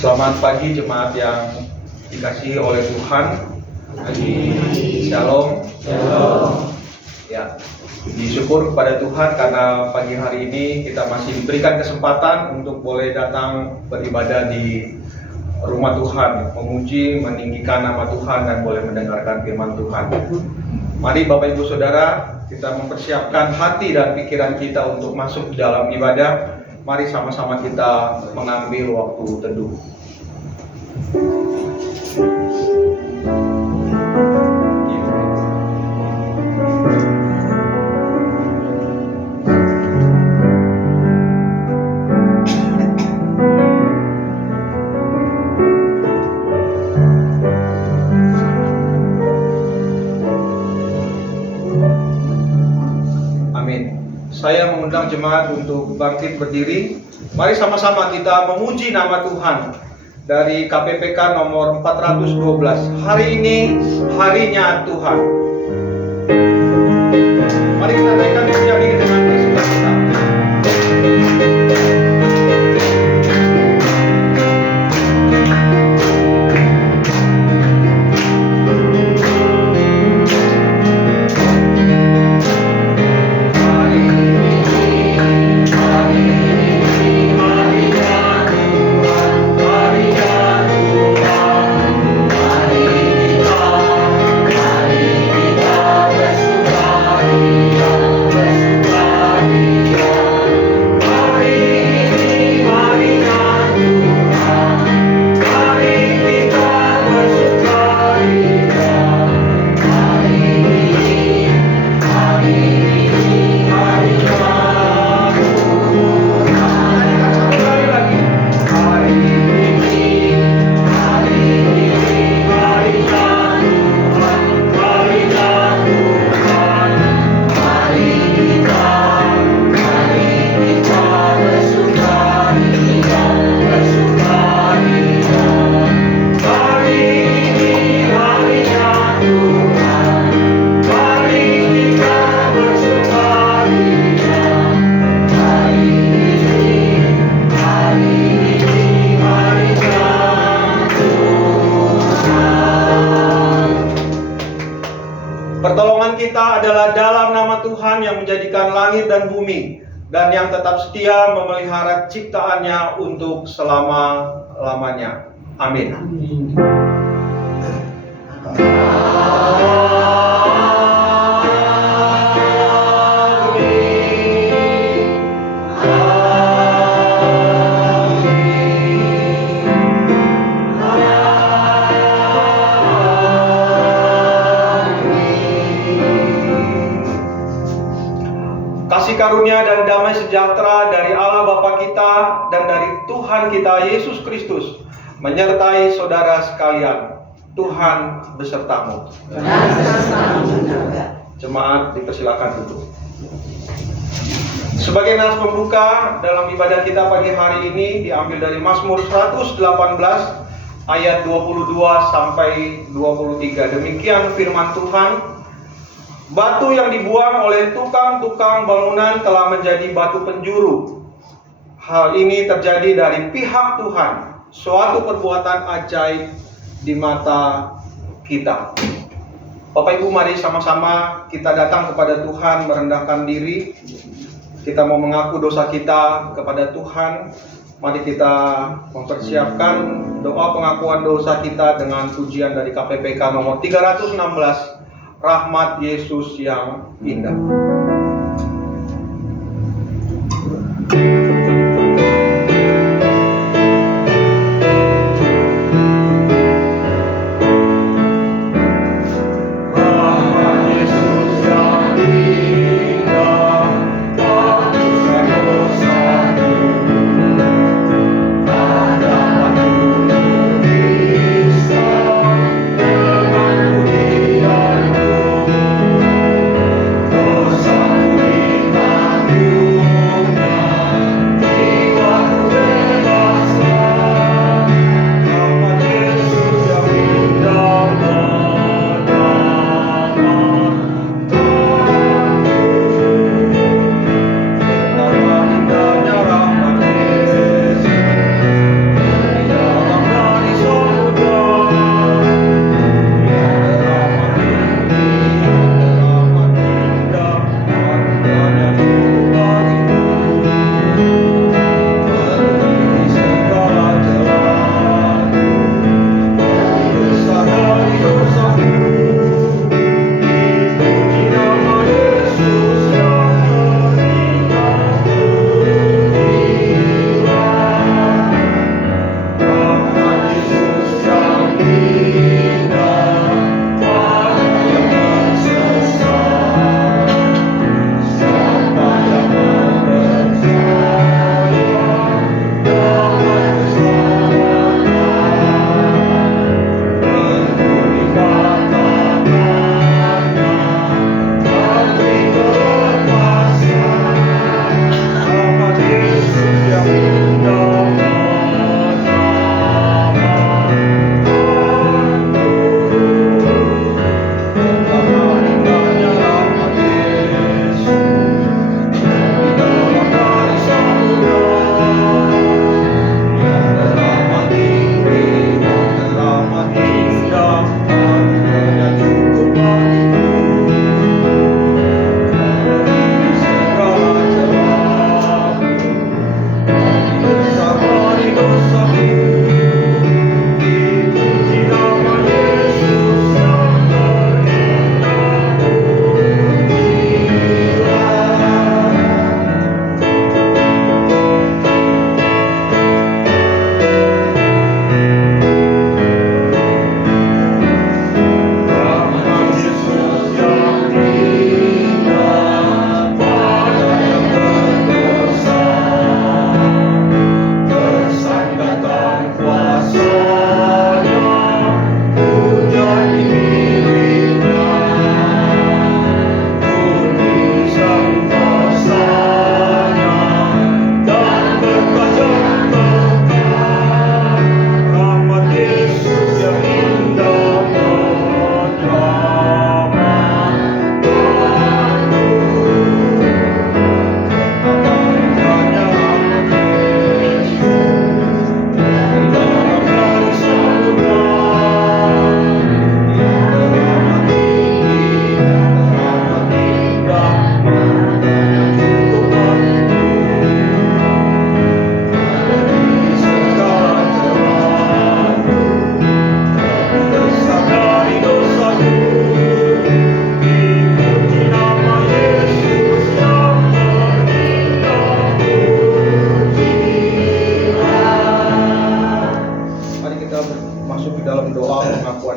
Selamat pagi jemaat yang dikasihi oleh Tuhan. Shalom. Shalom. Ya, puji syukur kepada Tuhan karena pagi hari ini kita masih diberikan kesempatan untuk boleh datang beribadah di rumah Tuhan, memuji, meninggikan nama Tuhan dan boleh mendengarkan firman Tuhan. Mari Bapak Ibu Saudara, kita mempersiapkan hati dan pikiran kita untuk masuk di dalam ibadah. Mari sama-sama kita mengambil waktu teduh. Saya mengundang jemaat untuk bangkit berdiri. Mari sama-sama kita memuji nama Tuhan. Dari KPPK nomor 412. Hari ini harinya Tuhan. Mari kita naikkan pujian ini dengan bersukacita. Pertolongan kita adalah dalam nama Tuhan yang menjadikan langit dan bumi dan yang tetap setia memelihara ciptaannya untuk selama-lamanya. Amin. Kasih karunia dan damai sejahtera dari Allah Bapa kita dan dari Tuhan kita Yesus Kristus menyertai saudara sekalian. Tuhan besertamu. Jemaat dipersilakan duduk. Sebagai nas pembuka dalam ibadah kita pagi hari ini diambil dari Mazmur 118 ayat 22 sampai 23. Demikian firman Tuhan. Batu yang dibuang oleh tukang-tukang bangunan telah menjadi batu penjuru. Hal ini terjadi dari pihak Tuhan, suatu perbuatan ajaib di mata kita. Bapak Ibu, mari sama-sama kita datang kepada Tuhan, merendahkan diri. Kita mau mengaku dosa kita kepada Tuhan. Mari kita mempersiapkan doa pengakuan dosa kita dengan pujian dari KPPK nomor 316. Rahmat Yesus yang indah.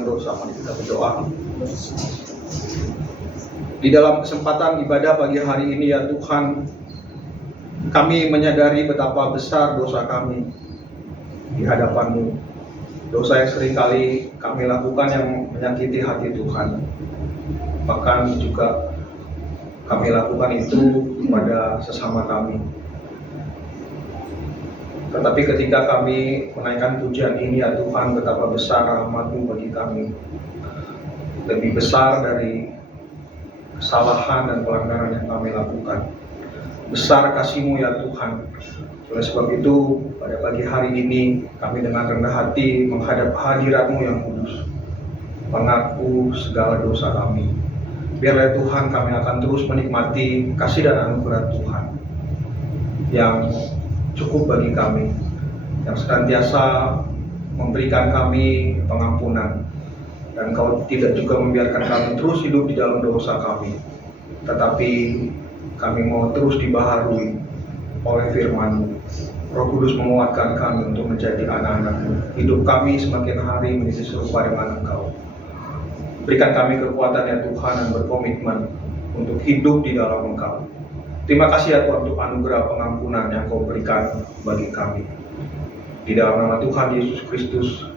dalam dosa. Mari kita berdoa. Di dalam kesempatan ibadah pagi hari ini ya Tuhan, kami menyadari betapa besar dosa kami di hadapan-Mu. Dosa yang seringkali kami lakukan yang menyakiti hati Tuhan. Bahkan juga kami lakukan itu kepada sesama kami. Tetapi ketika kami menaikkan pujian ini ya Tuhan, betapa besar rahmat-Mu bagi kami. Lebih besar dari kesalahan dan pelanggaran yang kami lakukan. Besar kasih-Mu ya Tuhan. Oleh sebab itu, pada pagi hari ini kami dengan rendah hati menghadap hadirat-Mu yang kudus, mengaku segala dosa kami. Biarlah Tuhan, kami akan terus menikmati kasih dan anugerah Tuhan yang cukup bagi kami, yang senantiasa memberikan kami pengampunan, dan Kau tidak juga membiarkan kami terus hidup di dalam dosa kami, tetapi kami mau terus dibaharui oleh firman-Mu. Roh Kudus menguatkan kami untuk menjadi anak-anak-Mu. Hidup kami semakin hari menjadi serupa dengan Engkau. Berikan kami kekuatan ya Tuhan dan berkomitmen untuk hidup di dalam Engkau. Terima kasih ya Tuhan untuk anugerah pengampunan yang Kau berikan bagi kami. Di dalam nama Tuhan Yesus Kristus,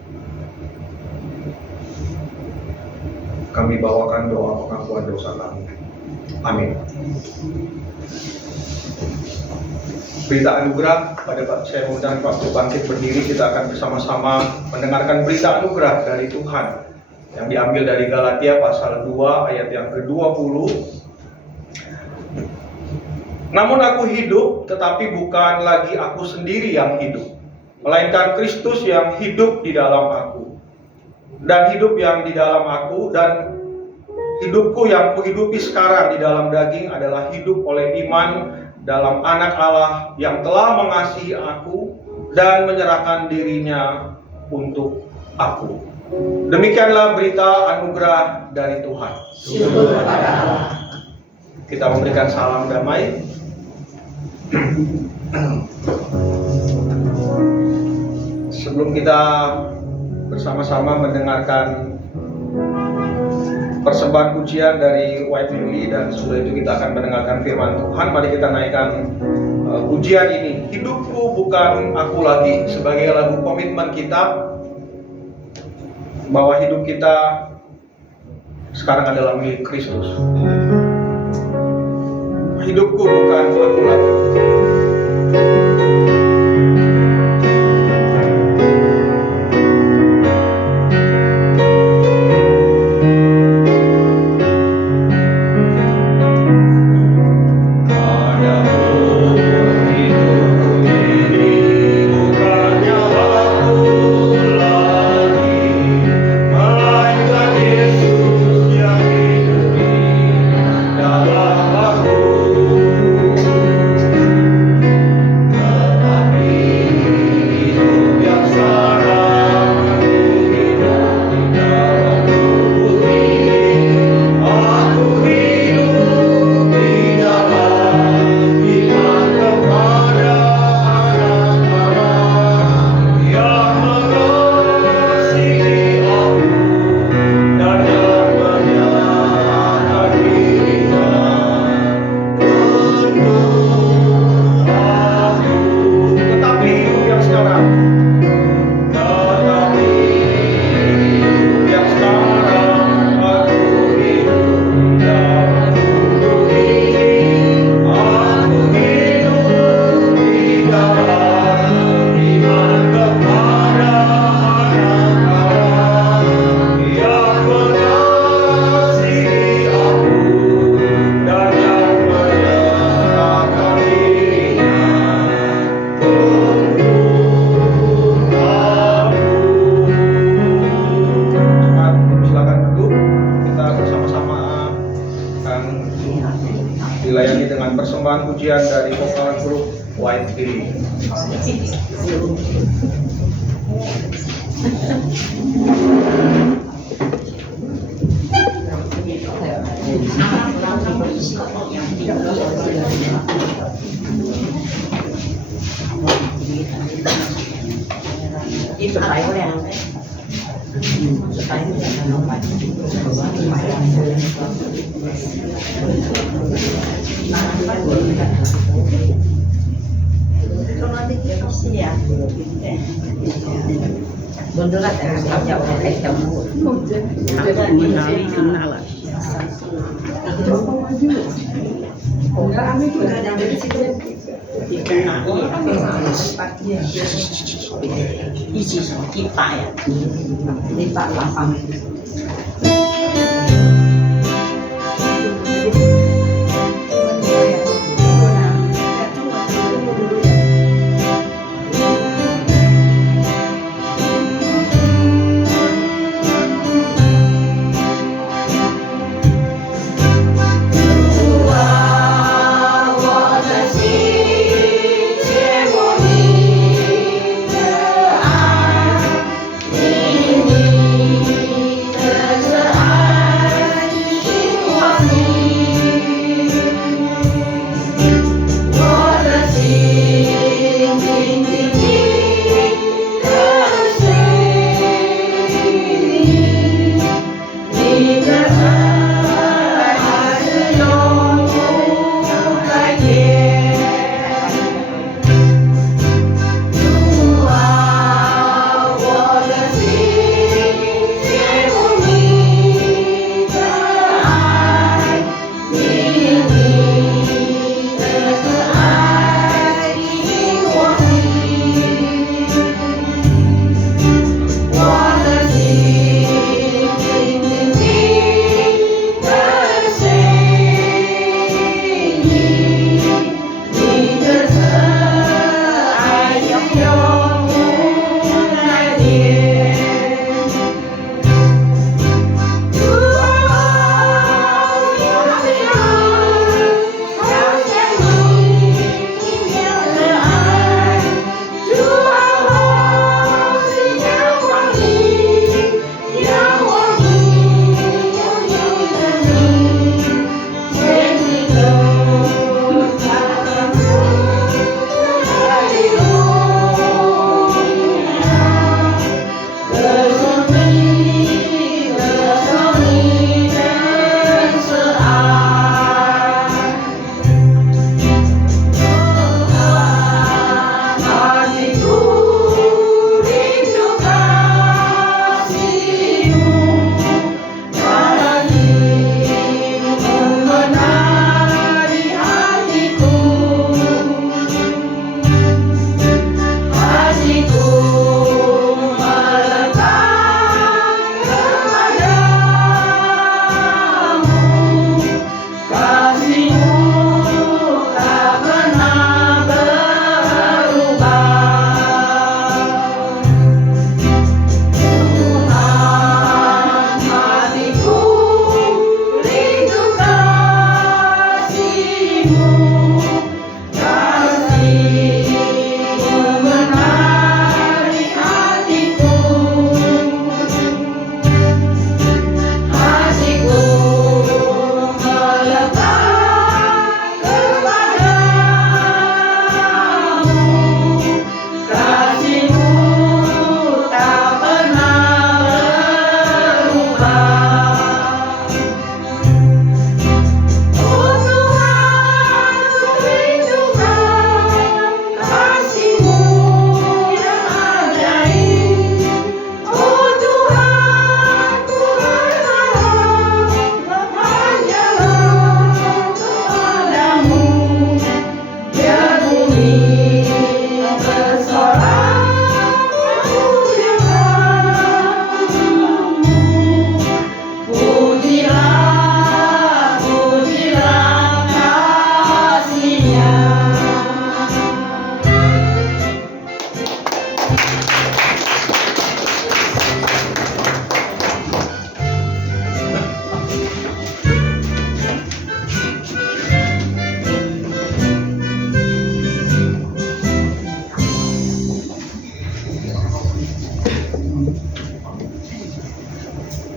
kami bawakan doa pengakuan dosa kami. Amin. Berita anugerah, saya mengundang Pak bangkit berdiri, kita akan bersama-sama mendengarkan berita anugerah dari Tuhan yang diambil dari Galatia pasal 2 ayat yang ke-20. Namun aku hidup, tetapi bukan lagi aku sendiri yang hidup, melainkan Kristus yang hidup di dalam aku. Dan hidup yang di dalam aku dan hidupku yang kuhidupi sekarang di dalam daging adalah hidup oleh iman dalam Anak Allah yang telah mengasihi aku dan menyerahkan dirinya untuk aku. Demikianlah berita anugerah dari Tuhan. Syukur kepada Allah. Kita memberikan salam damai. Sebelum kita bersama-sama mendengarkan persembahan pujian dari White Lily dan setelah itu kita akan mendengarkan firman Tuhan, mari kita naikkan pujian ini. Hidupku bukan aku lagi, sebagai lagu komitmen kita bahwa hidup kita sekarang adalah milik Kristus. Hidupku bukan aku lagi. Dilayani dengan persembahan pujian dari vokal grup White Lily. Itu kayak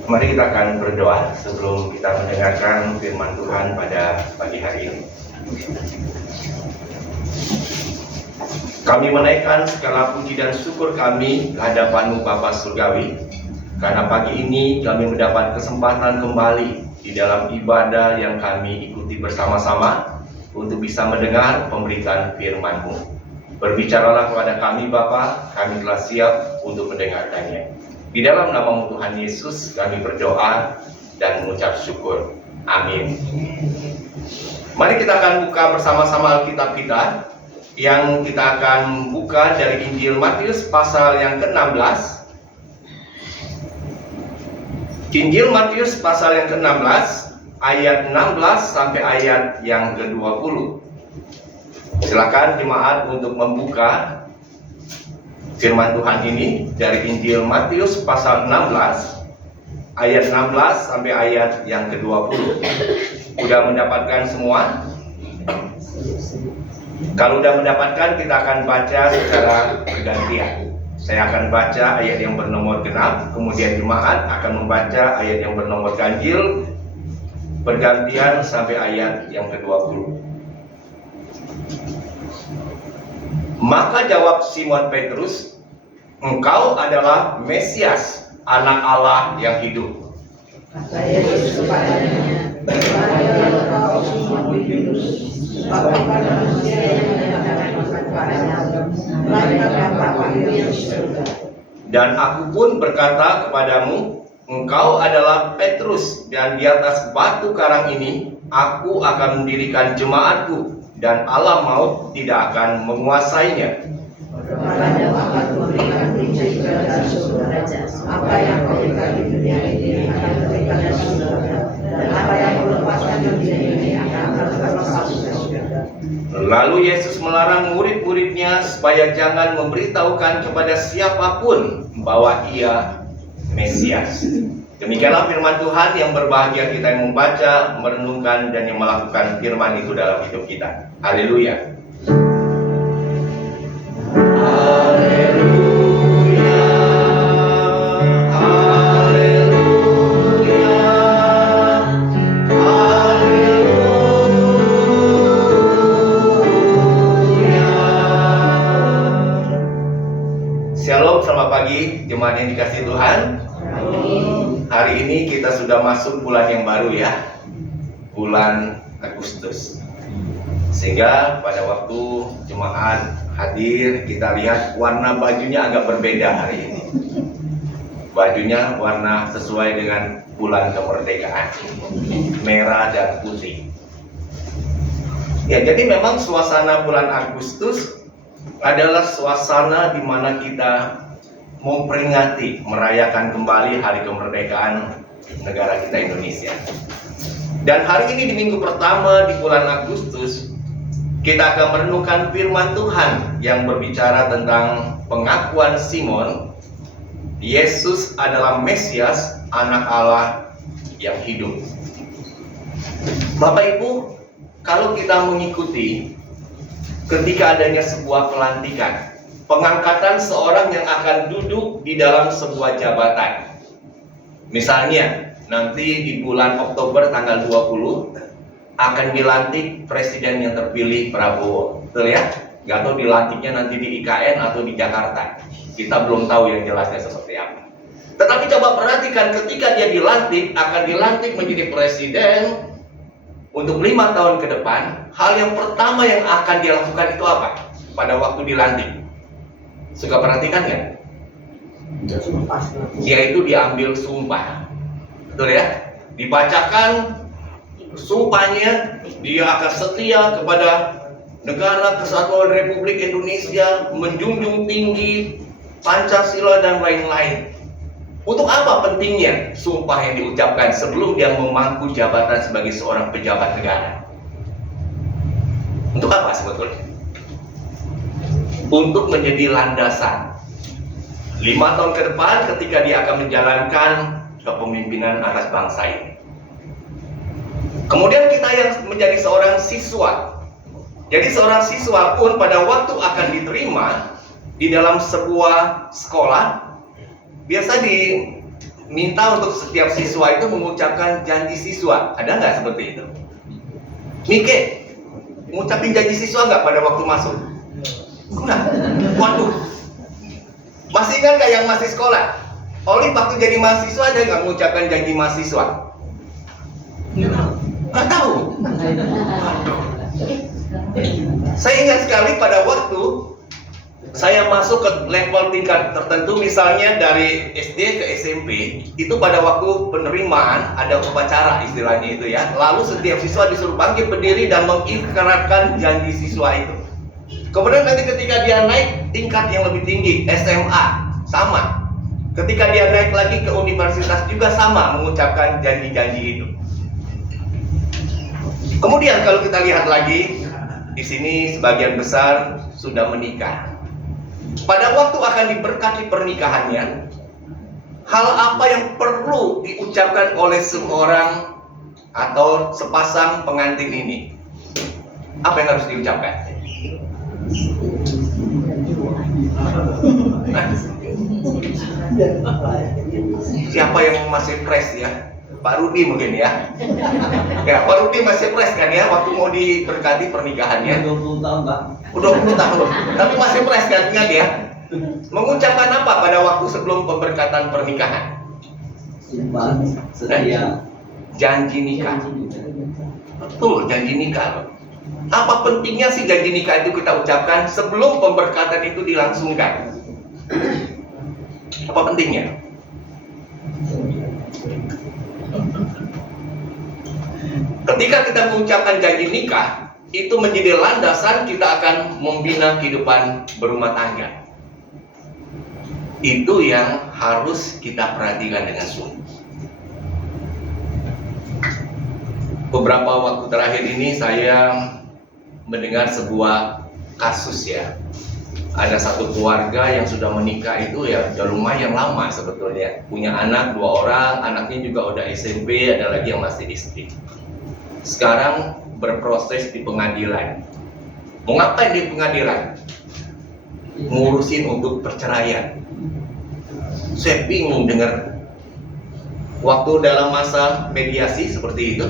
Mari kita akan berdoa sebelum kita mendengarkan firman Tuhan pada pagi hari ini. Kami menaikkan segala puji dan syukur kami ke hadapan-Mu Bapa Surgawi. karena pagi ini kami mendapat kesempatan kembali di dalam ibadah yang kami ikuti bersama-sama untuk bisa mendengar pemberitaan firman-Mu. Berbicaralah kepada kami Bapa, kami telah siap untuk mendengarkannya. Di dalam nama Tuhan Yesus kami berdoa dan mengucap syukur. Amin. Mari kita akan buka bersama-sama Alkitab kita, yang kita akan buka dari Injil Matius pasal yang ke-16. Injil Matius pasal yang ke-16 ayat 16 sampai ayat yang ke-20. Silakan jemaat untuk membuka firman Tuhan ini dari Injil Matius pasal 16 ayat 16 sampai ayat yang ke-20. Sudah mendapatkan semua? Kalau sudah mendapatkan, kita akan baca secara bergantian. Saya akan baca ayat yang bernomor genap, kemudian jemaat akan membaca ayat yang bernomor ganjil, bergantian sampai ayat yang ke-20. Maka jawab Simon Petrus, "Engkau adalah Mesias, Anak Allah yang hidup." Kata Yesus kepadanya, "Engkau Simon Petrus, sebab pada manusia yang menyatakan kepadamu, melainkan Bapa yang di surga. Dan aku pun berkata kepadamu, engkau adalah Petrus, dan di atas batu karang ini aku akan mendirikan jemaatku, dan alam maut tidak akan menguasainya. Kepadamu akan kuberikan kunci kerajaan surga. Apa yang kau berikan di dunia ini akan kuberikan di surga, dan apa yang kau lepaskan di dunia ini akan terlepas di surga." Lalu Yesus melarang murid-muridnya supaya jangan memberitahukan kepada siapapun bahwa ia Mesias. Demikianlah firman Tuhan. Yang berbahagia kita yang membaca, merenungkan, dan yang melakukan firman itu dalam hidup kita. Haleluya. Shalom, selamat pagi jemaat yang dikasihi Tuhan. Hari ini kita sudah masuk bulan yang baru ya, bulan Agustus. Sehingga pada waktu jemaat hadir, kita lihat warna bajunya agak berbeda hari ini. Bajunya warna sesuai dengan bulan kemerdekaan, merah dan putih. Ya, jadi memang suasana bulan Agustus adalah suasana di mana kita memperingati, merayakan kembali hari kemerdekaan negara kita Indonesia. Dan hari ini di minggu pertama di bulan Agustus, kita akan merenungkan firman Tuhan yang berbicara tentang pengakuan Simon, Yesus adalah Mesias, Anak Allah yang hidup. Bapak Ibu, kalau kita mengikuti ketika adanya sebuah pelantikan, pengangkatan seorang yang akan duduk di dalam sebuah jabatan. Misalnya, nanti di bulan Oktober tanggal 20 akan dilantik presiden yang terpilih Prabowo. Betul ya? Gak tahu dilantiknya nanti di IKN atau di Jakarta. Kita belum tahu yang jelasnya seperti apa. Tetapi coba perhatikan, ketika dia dilantik, akan dilantik menjadi presiden untuk 5 tahun ke depan. Hal yang pertama yang akan dia lakukan itu apa? Pada waktu dilantik. Suka perhatikan nggak? Yaitu diambil sumpah. Betul ya? Dibacakan sumpahnya, dia akan setia kepada negara kesatuan Republik Indonesia, menjunjung tinggi Pancasila dan lain-lain. Untuk apa pentingnya sumpah yang diucapkan sebelum dia memangku jabatan sebagai seorang pejabat negara? Untuk apa sebetulnya? Untuk menjadi landasan 5 tahun ke depan ketika dia akan menjalankan kepemimpinan atas bangsa ini. Kemudian kita yang menjadi seorang siswa. Jadi seorang siswa pun pada waktu akan diterima di dalam sebuah sekolah, biasa diminta untuk setiap siswa itu mengucapkan janji siswa. Ada nggak seperti itu? Mike, mengucapin janji siswa nggak pada waktu masuk? Enggak. Waduh. Masih ingat nggak yang masih sekolah? Oli waktu jadi mahasiswa ada nggak mengucapkan janji mahasiswa? Nggak tahu. Aduh. Saya ingat sekali pada waktu saya masuk ke level tingkat tertentu, misalnya dari SD ke SMP, itu pada waktu penerimaan ada upacara istilahnya itu ya. Lalu setiap siswa disuruh bangkit berdiri dan mengikrarkan janji siswa itu. Kemudian nanti ketika dia naik tingkat yang lebih tinggi, SMA, sama. Ketika dia naik lagi ke universitas juga sama mengucapkan janji-janji itu. Kemudian kalau kita lihat lagi, di sini sebagian besar sudah menikah. Pada waktu akan diberkati pernikahannya, hal apa yang perlu diucapkan oleh seorang atau sepasang pengantin ini? Apa yang harus diucapkan? Siapa yang masih fresh ya? Pak Rudi mungkin ya. Ya, Pak Rudi masih fresh kan ya waktu mau diberkati pernikahannya. 20 tahun, Pak. Udah 20 tahun. Tapi masih fresh kan, ingat ya. Mengucapkan apa pada waktu sebelum pemberkatan pernikahan? Sumpah setia. Janji nikah. Betul, janji nikah. Apa pentingnya sih janji nikah itu kita ucapkan sebelum pemberkatan itu dilangsungkan? Apa pentingnya? Ketika kita mengucapkan janji nikah, itu menjadi landasan kita akan membina kehidupan berumah tangga. Itu yang harus kita perhatikan dengan sungguh. Beberapa waktu terakhir ini saya mendengar sebuah kasus ya. Ada satu keluarga yang sudah menikah itu ya udah lumayan lama sebetulnya. Punya anak 2 orang, anaknya juga udah SMP, ada lagi yang masih istri. Sekarang berproses di pengadilan. Mau ngapain di pengadilan? Ngurusin untuk perceraian. Saya bingung dengar. Waktu dalam masa mediasi seperti itu,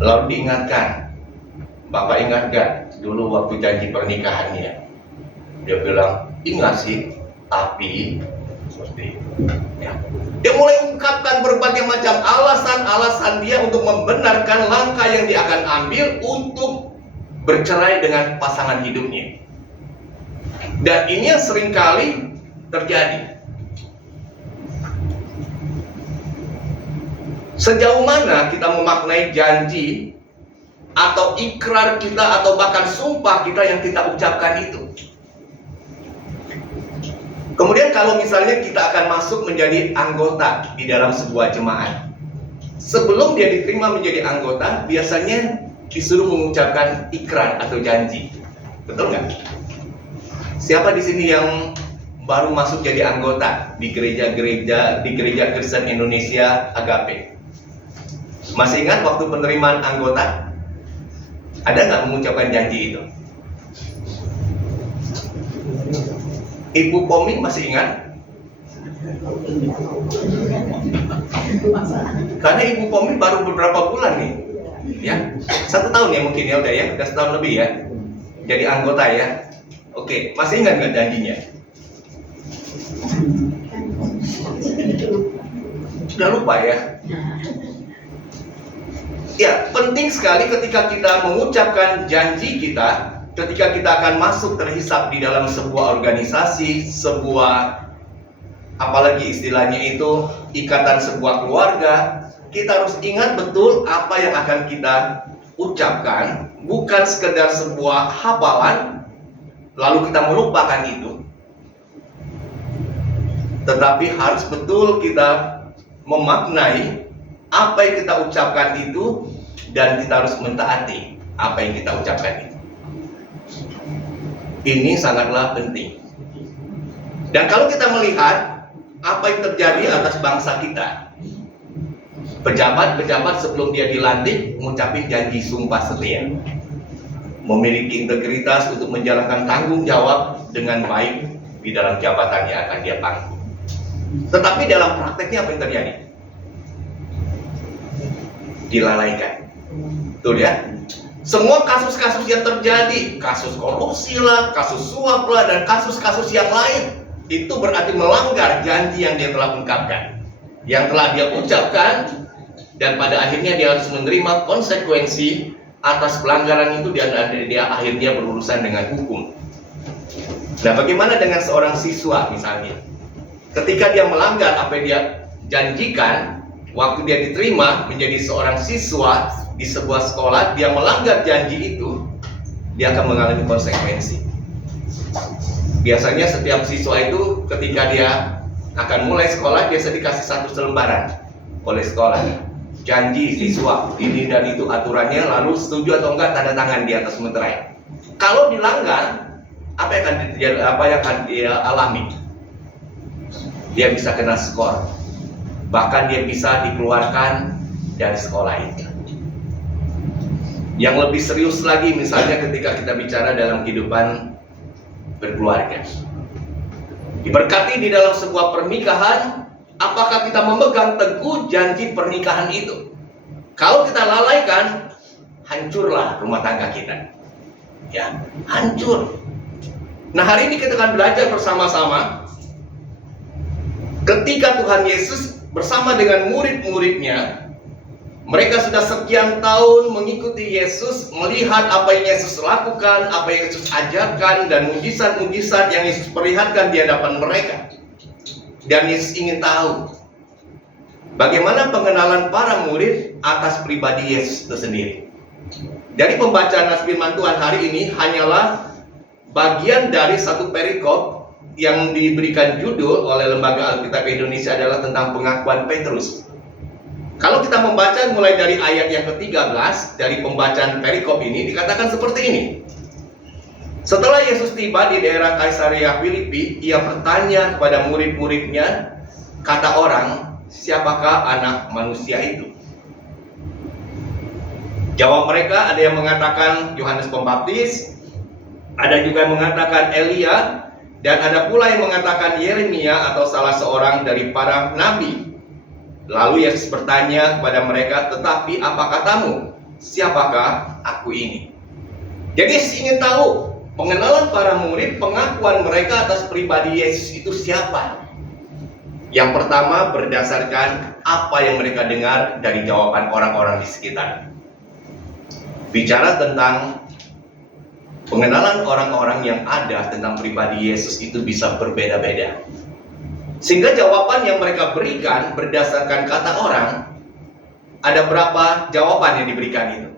lalu diingatkan, Bapak ingat gak dulu waktu janji pernikahannya? Dia bilang, ingat sih, tapi seperti itu. Ya. Dia mulai ungkapkan berbagai macam alasan-alasan dia untuk membenarkan langkah yang dia akan ambil untuk bercerai dengan pasangan hidupnya. Dan ini yang seringkali terjadi. Sejauh mana kita memaknai janji atau ikrar kita atau bahkan sumpah kita yang kita ucapkan itu? Kemudian kalau misalnya kita akan masuk menjadi anggota di dalam sebuah jemaat, sebelum dia diterima menjadi anggota, biasanya disuruh mengucapkan ikrar atau janji. Betul nggak? Siapa di sini yang baru masuk jadi anggota di gereja Kristen Indonesia Agape? Masih ingat waktu penerimaan anggota? Ada nggak mengucapkan janji itu? Ibu Pomi masih ingat? Karena Ibu Pomi baru beberapa bulan nih, ya 1 tahun ya mungkin ya udah setahun lebih ya, jadi anggota ya. Oke, masih ingat nggak janjinya? Sudah lupa ya? Ya, penting sekali ketika kita mengucapkan janji kita. Ketika kita akan masuk terhisap di dalam sebuah organisasi, sebuah apalagi istilahnya itu ikatan sebuah keluarga, kita harus ingat betul apa yang akan kita ucapkan, bukan sekedar sebuah hafalan lalu kita melupakan itu. Tetapi harus betul kita memaknai apa yang kita ucapkan itu dan kita harus mentaati apa yang kita ucapkan itu. Ini sangatlah penting. Dan kalau kita melihat apa yang terjadi atas bangsa kita, pejabat-pejabat sebelum dia dilantik mengucapkan janji sumpah setia, memiliki integritas untuk menjalankan tanggung jawab dengan baik di dalam jabatan yang akan dia tanggung. Tetapi dalam prakteknya apa yang terjadi? Dilalaikan. Betul ya? Semua kasus-kasus yang terjadi, kasus korupsi lah, kasus suap lah, dan kasus-kasus yang lain, itu berarti melanggar janji yang dia telah ungkapkan, yang telah dia ucapkan, dan pada akhirnya dia harus menerima konsekuensi atas pelanggaran itu, dan dia akhirnya berurusan dengan hukum. Nah, bagaimana dengan seorang siswa misalnya? Ketika dia melanggar apa yang dia janjikan, waktu dia diterima menjadi seorang siswa di sebuah sekolah, dia melanggar janji itu, dia akan mengalami konsekuensi. Biasanya setiap siswa itu ketika dia akan mulai sekolah, biasa dikasih 1 lembaran oleh sekolah. Janji siswa, ini dan itu aturannya, lalu setuju atau enggak tanda tangan di atas meterai. Kalau dilanggar, apa yang akan dia alami? Dia bisa kena skor. Bahkan dia bisa dikeluarkan dari sekolah itu. Yang lebih serius lagi misalnya ketika kita bicara dalam kehidupan berkeluarga. Diberkati di dalam sebuah pernikahan, apakah kita memegang teguh janji pernikahan itu? Kalau kita lalaikan, hancurlah rumah tangga kita. Ya, hancur. Nah, hari ini kita akan belajar bersama-sama ketika Tuhan Yesus bersama dengan murid-muridnya. Mereka sudah sekian tahun mengikuti Yesus, melihat apa yang Yesus lakukan, apa yang Yesus ajarkan, dan mujizat-mujizat yang Yesus perlihatkan di hadapan mereka. Dan Yesus ingin tahu bagaimana pengenalan para murid atas pribadi Yesus itu sendiri. Dari pembacaan firman Tuhan hari ini hanyalah bagian dari satu perikop yang diberikan judul oleh Lembaga Alkitab Indonesia adalah tentang pengakuan Petrus. Kalau kita membaca mulai dari ayat yang ke-13 dari pembacaan perikop ini, dikatakan seperti ini. Setelah Yesus tiba di daerah Kaisarea Filipi, ia bertanya kepada murid-muridnya, kata orang, siapakah anak manusia itu? Jawab mereka, ada yang mengatakan Yohanes Pembaptis, ada juga yang mengatakan Elia, dan ada pula yang mengatakan Yeremia atau salah seorang dari para nabi. Lalu Yesus bertanya kepada mereka, tetapi apa katamu? Siapakah aku ini? Jadi Yesus ingin tahu pengenalan para murid, pengakuan mereka atas pribadi Yesus itu siapa. Yang pertama berdasarkan apa yang mereka dengar dari jawaban orang-orang di sekitar. Bicara tentang pengenalan orang-orang yang ada tentang pribadi Yesus itu bisa berbeda-beda. Sehingga jawaban yang mereka berikan berdasarkan kata orang, ada berapa jawaban yang diberikan itu.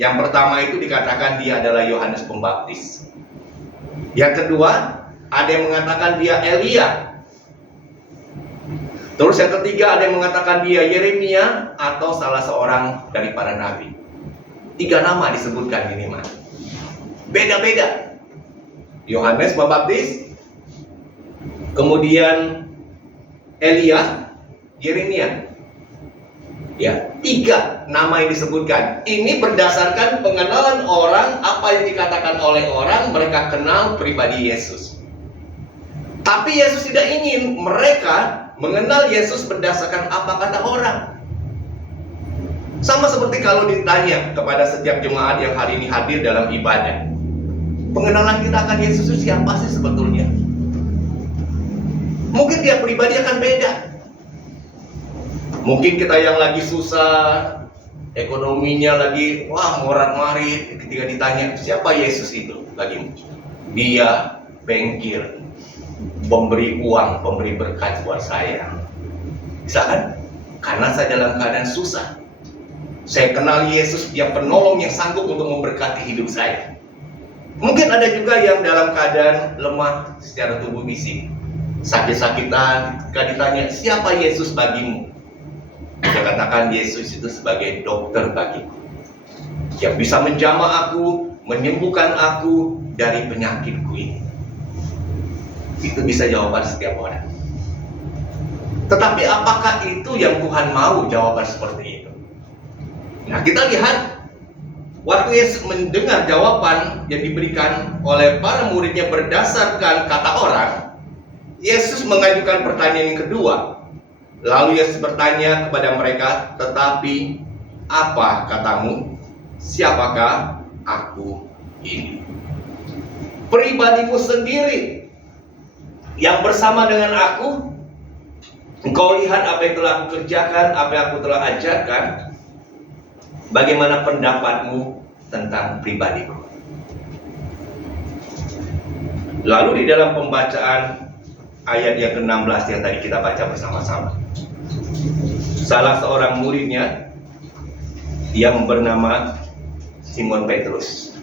Yang pertama itu dikatakan dia adalah Yohanes Pembaptis. Yang kedua, ada yang mengatakan dia Elia. Terus yang ketiga, ada yang mengatakan dia Yeremia atau salah seorang dari para nabi. 3 nama disebutkan ini, Mas. Beda-beda. Yohanes Pembaptis, kemudian Elia, Yeremia. Ya, 3 nama yang disebutkan. Ini berdasarkan pengenalan orang, apa yang dikatakan oleh orang, mereka kenal pribadi Yesus. Tapi Yesus tidak ingin mereka mengenal Yesus berdasarkan apa kata orang. Sama seperti kalau ditanya kepada setiap jemaat yang hari ini hadir dalam ibadah, pengenalan kita akan Yesus itu siapa sih sebetulnya? Mungkin dia pribadi akan beda. Mungkin kita yang lagi susah, ekonominya lagi morat-marit, ketika ditanya siapa Yesus itu bagimu? Dia bengkir, memberi uang, memberi berkat buat saya. Bisa kan? Karena saya dalam keadaan susah. Saya kenal Yesus, dia penolong yang sanggup untuk memberkati hidup saya. Mungkin ada juga yang dalam keadaan lemah secara tubuh fisik, sakit-sakitan, ketika ditanya siapa Yesus bagimu, dia katakan Yesus itu sebagai dokter bagiku, yang bisa menjamah aku, menyembuhkan aku dari penyakitku ini. Itu bisa jawaban setiap orang. Tetapi apakah itu yang Tuhan mau jawaban seperti itu? Nah, kita lihat waktu Yesus mendengar jawaban yang diberikan oleh para muridnya berdasarkan kata orang, Yesus mengajukan pertanyaan yang kedua. Lalu Yesus bertanya kepada mereka, tetapi apa katamu? Siapakah aku ini? Pribadimu sendiri. yang bersama dengan aku, engkau lihat apa yang telah aku kerjakan, apa yang aku telah ajarkan. Bagaimana pendapatmu tentang pribadiku? Lalu di dalam pembacaan ayat yang ke-16 yang tadi kita baca bersama-sama, salah seorang muridnya yang bernama Simon Petrus.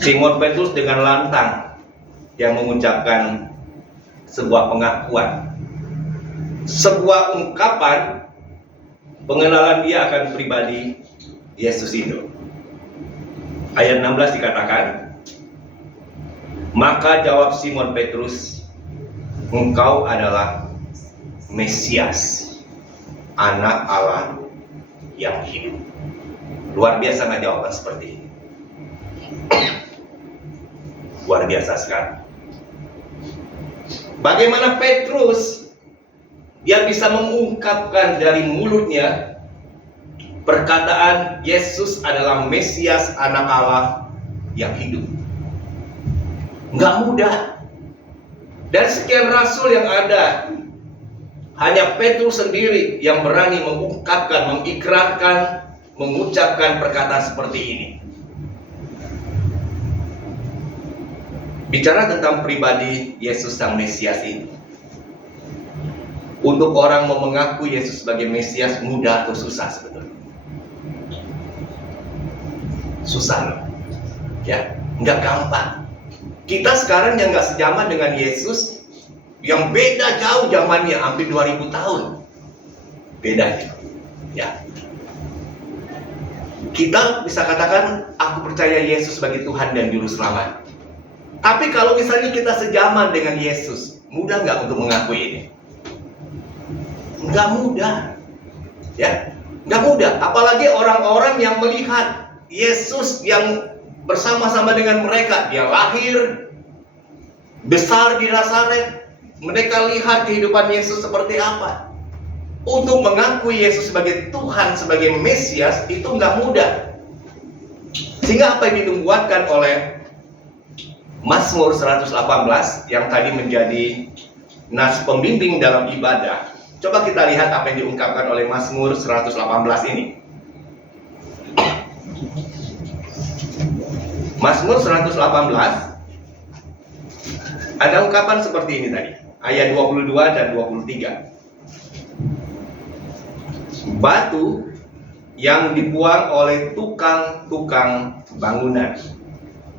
Simon Petrus dengan lantang yang mengucapkan sebuah pengakuan, sebuah ungkapan pengenalan dia akan pribadi Yesus itu. Ayat 16 dikatakan, maka jawab Simon Petrus, engkau adalah Mesias, Anak Allah yang hidup. Luar biasa nggak jawaban seperti ini? Luar biasa sekali. Bagaimana Petrus dia bisa mengungkapkan dari mulutnya perkataan Yesus adalah Mesias, Anak Allah yang hidup? Nggak mudah. Dan sekian rasul yang ada, hanya Petrus sendiri yang berani mengungkapkan, mengikrarkan, mengucapkan perkataan seperti ini. Bicara tentang pribadi Yesus Sang Mesias ini, untuk orang mau mengaku Yesus sebagai Mesias mudah atau susah sebetulnya? Susah loh. Ya, nggak gampang. Kita sekarang yang nggak sejaman dengan Yesus, yang beda jauh zamannya, hampir 2000 tahun bedanya. Ya, kita bisa katakan aku percaya Yesus sebagai Tuhan dan Juru Selamat. Tapi kalau misalnya kita sejaman dengan Yesus, mudah nggak untuk mengakui ini? Nggak mudah, ya, nggak mudah. Apalagi orang-orang yang melihat Yesus yang bersama-sama dengan mereka, dia lahir, besar di Nazaret, mereka lihat kehidupan Yesus seperti apa. Untuk mengakui Yesus sebagai Tuhan, sebagai Mesias, itu nggak mudah. Sehingga apa yang dinubuatkan oleh Mazmur 118 yang tadi menjadi nas pembimbing dalam ibadah. Coba kita lihat apa yang diungkapkan oleh Mazmur 118 ini. Mazmur 118 ada ungkapan seperti ini tadi, ayat 22 dan 23. Batu yang dibuang oleh tukang-tukang bangunan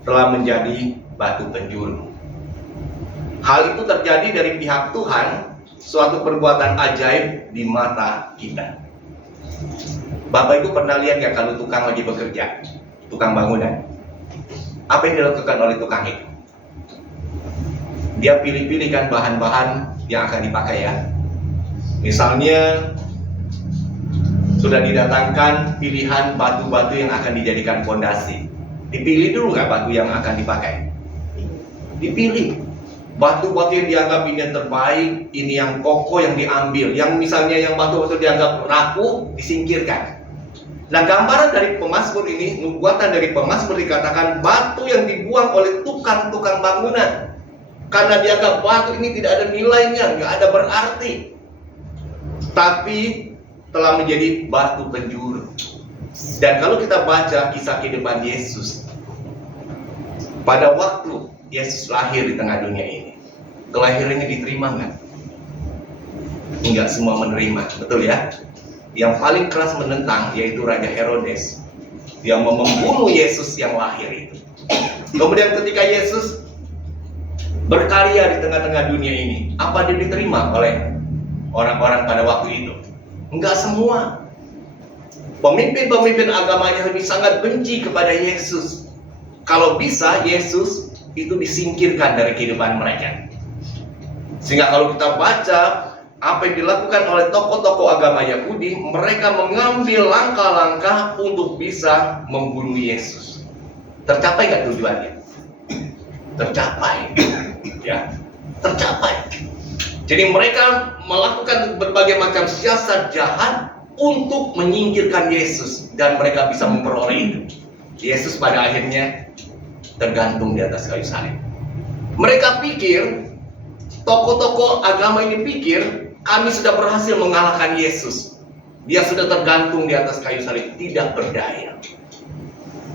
telah menjadi batu penjuru. Hal itu terjadi dari pihak Tuhan, suatu perbuatan ajaib di mata kita. Bapak Ibu pernah lihat nggak kalau tukang lagi bekerja, tukang bangunan? Apa yang dilakukan oleh tukang itu? Dia pilih-pilih kan bahan-bahan yang akan dipakai ya. Misalnya sudah didatangkan pilihan batu-batu yang akan dijadikan fondasi. Dipilih dulu nggak batu yang akan dipakai? Dipilih. Batu-batu yang dianggap ini yang terbaik, ini yang kokoh yang diambil. Yang misalnya yang batu-batu dianggap rapuh, disingkirkan. Nah, gambaran dari pemazmur ini, nubuatan dari pemazmur dikatakan batu yang dibuang oleh tukang-tukang bangunan. Karena dianggap batu ini tidak ada nilainya, nggak ada berarti. Tapi telah menjadi batu penjuru. Dan kalau kita baca kisah kehidupan Yesus, pada waktu Yesus lahir di tengah dunia ini, kelahirannya diterima nggak? Enggak semua menerima, betul ya? Yang paling keras menentang yaitu Raja Herodes. Dia mau membunuh Yesus yang lahir itu. Kemudian ketika Yesus berkarya di tengah-tengah dunia ini, apa dia diterima oleh orang-orang pada waktu itu? Enggak semua. Pemimpin-pemimpin agamanya lebih sangat benci kepada Yesus. Kalau bisa Yesus itu disingkirkan dari kehidupan mereka. Sehingga kalau kita baca apa yang dilakukan oleh tokoh-tokoh agama Yahudi, mereka mengambil langkah-langkah untuk bisa membunuh Yesus. Tercapai nggak tujuannya? Tercapai, ya, tercapai. Jadi mereka melakukan berbagai macam siasat jahat untuk menyingkirkan Yesus, dan mereka bisa memperoleh itu. Yesus pada akhirnya tergantung di atas kayu salib. Mereka pikir tokoh-tokoh agama ini pikir kami sudah berhasil mengalahkan Yesus. Dia sudah tergantung di atas kayu salib, tidak berdaya.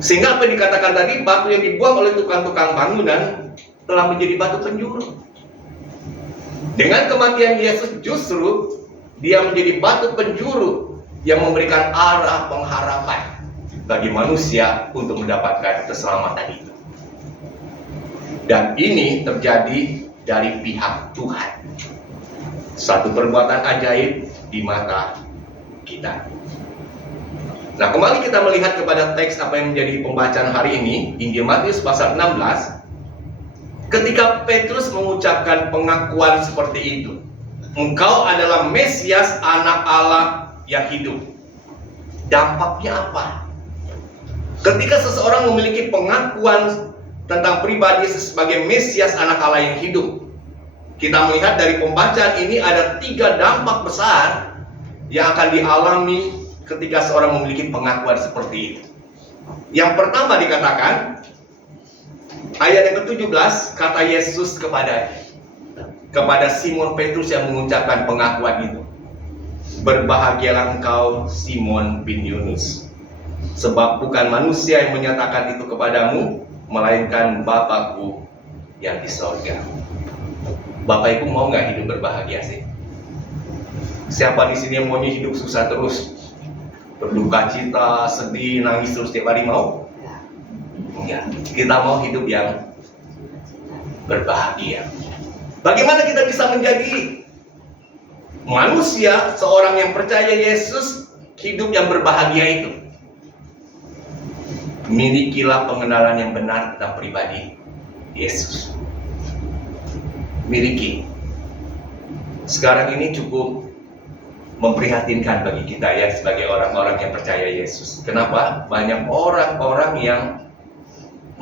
Sehingga apa yang dikatakan tadi, batu yang dibuang oleh tukang-tukang bangunan telah menjadi batu penjuru. Dengan kematian Yesus justru dia menjadi batu penjuru yang memberikan arah pengharapan bagi manusia untuk mendapatkan keselamatan itu. Dan ini terjadi dari pihak Tuhan. Satu perbuatan ajaib di mata kita. Nah, kembali kita melihat kepada teks apa yang menjadi pembacaan hari ini, Injil Matius pasal 16. Ketika Petrus mengucapkan pengakuan seperti itu, engkau adalah Mesias, anak Allah yang hidup. Dampaknya apa? Ketika seseorang memiliki pengakuan tentang pribadi sebagai Mesias, anak Allah yang hidup, kita melihat dari pembacaan ini ada 3 dampak besar yang akan dialami ketika seorang memiliki pengakuan seperti itu. Yang pertama dikatakan, ayat yang ke-17, kata Yesus kepada Simon Petrus yang mengucapkan pengakuan itu, berbahagialah engkau Simon bin Yunus, sebab bukan manusia yang menyatakan itu kepadamu, melainkan Bapakku yang di sorga. Bapak Ibu mau nggak hidup berbahagia sih? Siapa di sini yang maunya hidup susah terus, berduka cita, sedih, nangis terus tiap hari? Mau? Enggak. Kita mau hidup yang berbahagia. Bagaimana kita bisa menjadi manusia, seorang yang percaya Yesus, hidup yang berbahagia itu? Milikilah pengenalan yang benar tentang pribadi Yesus. Miliki. Sekarang ini cukup memprihatinkan bagi kita ya, sebagai orang-orang yang percaya Yesus. Kenapa? Banyak orang-orang yang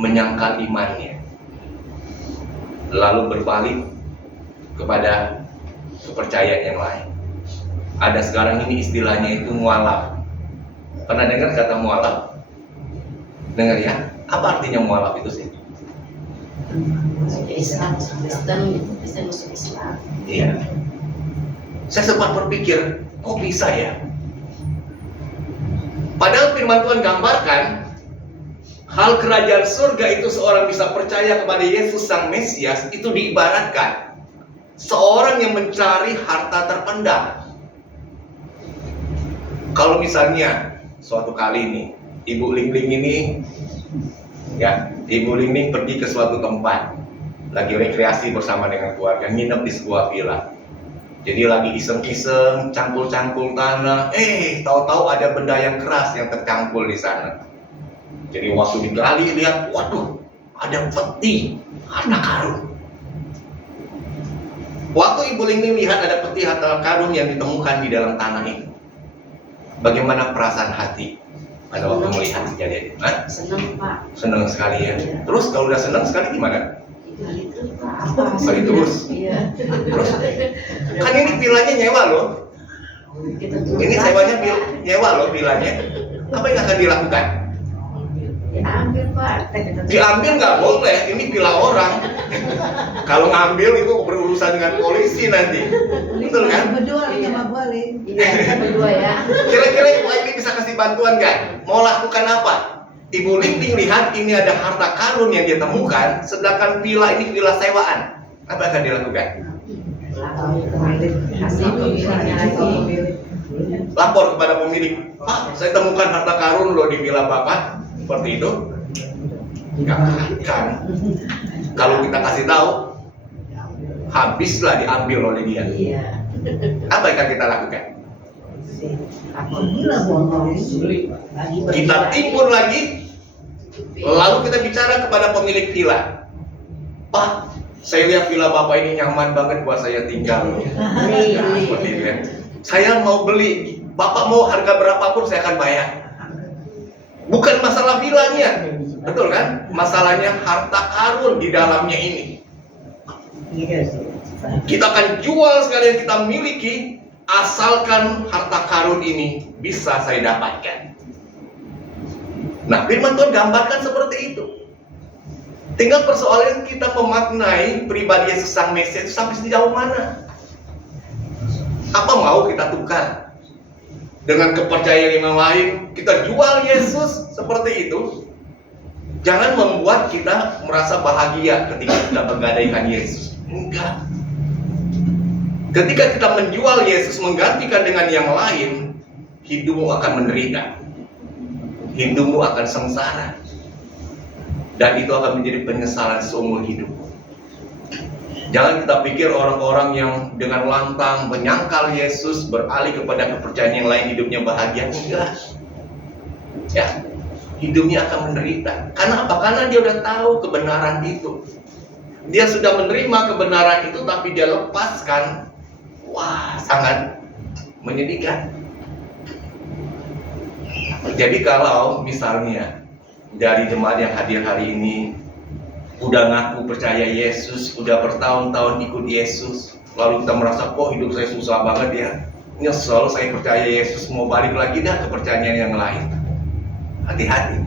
menyangkal imannya, lalu berbalik kepada kepercayaan yang lain. Ada sekarang ini istilahnya itu mualaf. Pernah dengar kata mualaf? Dengar ya? Apa artinya mualaf itu sih? Islam masuk Islam. Iya. Saya sempat berpikir, kok bisa ya? Padahal firman Tuhan gambarkan hal kerajaan surga itu seorang bisa percaya kepada Yesus sang Mesias itu diibaratkan seorang yang mencari harta terpendam. Kalau misalnya suatu kali ini Ibu Ling-Ling ini Ibu Ling-Ling pergi ke suatu tempat, lagi rekreasi bersama dengan keluarga, nginep di sebuah villa. Jadi lagi iseng-iseng, cangkul-cangkul tanah, tahu-tahu ada benda yang keras yang tercangkul di sana. Jadi waktu digali lihat, waduh, ada peti harta karun. Waktu Ibu Ling-Ling lihat ada peti harta karun yang ditemukan di dalam tanah itu, bagaimana perasaan hati pada waktu melihat kejadian itu? Senang, Pak. Senang sekali ya. Terus kalau udah senang sekali gimana? Balik terus. Iya. Terus kan ini villanya nyewa loh. Ini sewanya nyewa loh villanya. Apa yang akan dilakukan? Diambil, Pak. Diambil nggak boleh. Ini villa orang. Kalau ngambil itu berurusan dengan polisi nanti. Betul kan? Berdua sama boleh. Iya, kita berdua ya. Kira-kira Ibu ini bisa kasih bantuan nggak? Mau lakukan apa? Ibu Ling-Ling lihat ini ada harta karun yang dia temukan, sedangkan villa ini villa sewaan. Apa akan dilakukan? Kasih pemiliknya lagi. Lapor kepada pemilik, Pak, saya temukan harta karun loh di villa Bapak. Seperti itu? Nggak akan. Kalau kita kasih tahu, habislah diambil oleh dia. Iya. Apa yang akan kita lakukan? Gila bohong. Kita timbun lagi, lalu kita bicara kepada pemilik villa. Pak, saya lihat villa Bapak ini nyaman banget buat saya tinggal. Seperti itu ya. Saya mau beli, Bapak mau harga berapapun saya akan bayar. Bukan masalah villanya, betul kan? Masalahnya harta karun di dalamnya ini. Kita akan jual sekali yang kita miliki, asalkan harta karun ini bisa saya dapatkan. Nah, firman Tuhan gambarkan seperti itu. Tinggal persoalan kita memaknai pribadi Yesus Sang Mesias itu sampai sejauh mana. Apa mau kita tukar dengan kepercayaan yang lain? Kita jual Yesus seperti itu. Jangan membuat kita merasa bahagia ketika kita menggadaikan Yesus. Enggak. Ketika kita menjual Yesus menggantikan dengan yang lain, hidupmu akan menderita. Hidupmu akan sengsara. Dan itu akan menjadi penyesalan seumur hidup. Jangan kita pikir orang-orang yang dengan lantang menyangkal Yesus beralih kepada kepercayaan yang lain hidupnya bahagia. Enggak. Ya, hidupnya akan menderita. Karena apa? Karena dia udah tahu kebenaran itu. Dia sudah menerima kebenaran itu, tapi dia lepaskan. Wah, sangat menyedihkan. Jadi kalau misalnya dari jemaat yang hadir hari ini udah ngaku percaya Yesus, udah bertahun-tahun ikut Yesus, lalu kita merasa kok hidup saya susah banget ya, nyesel saya percaya Yesus, mau balik lagi dah ke kepercayaan yang lain. Hati-hati,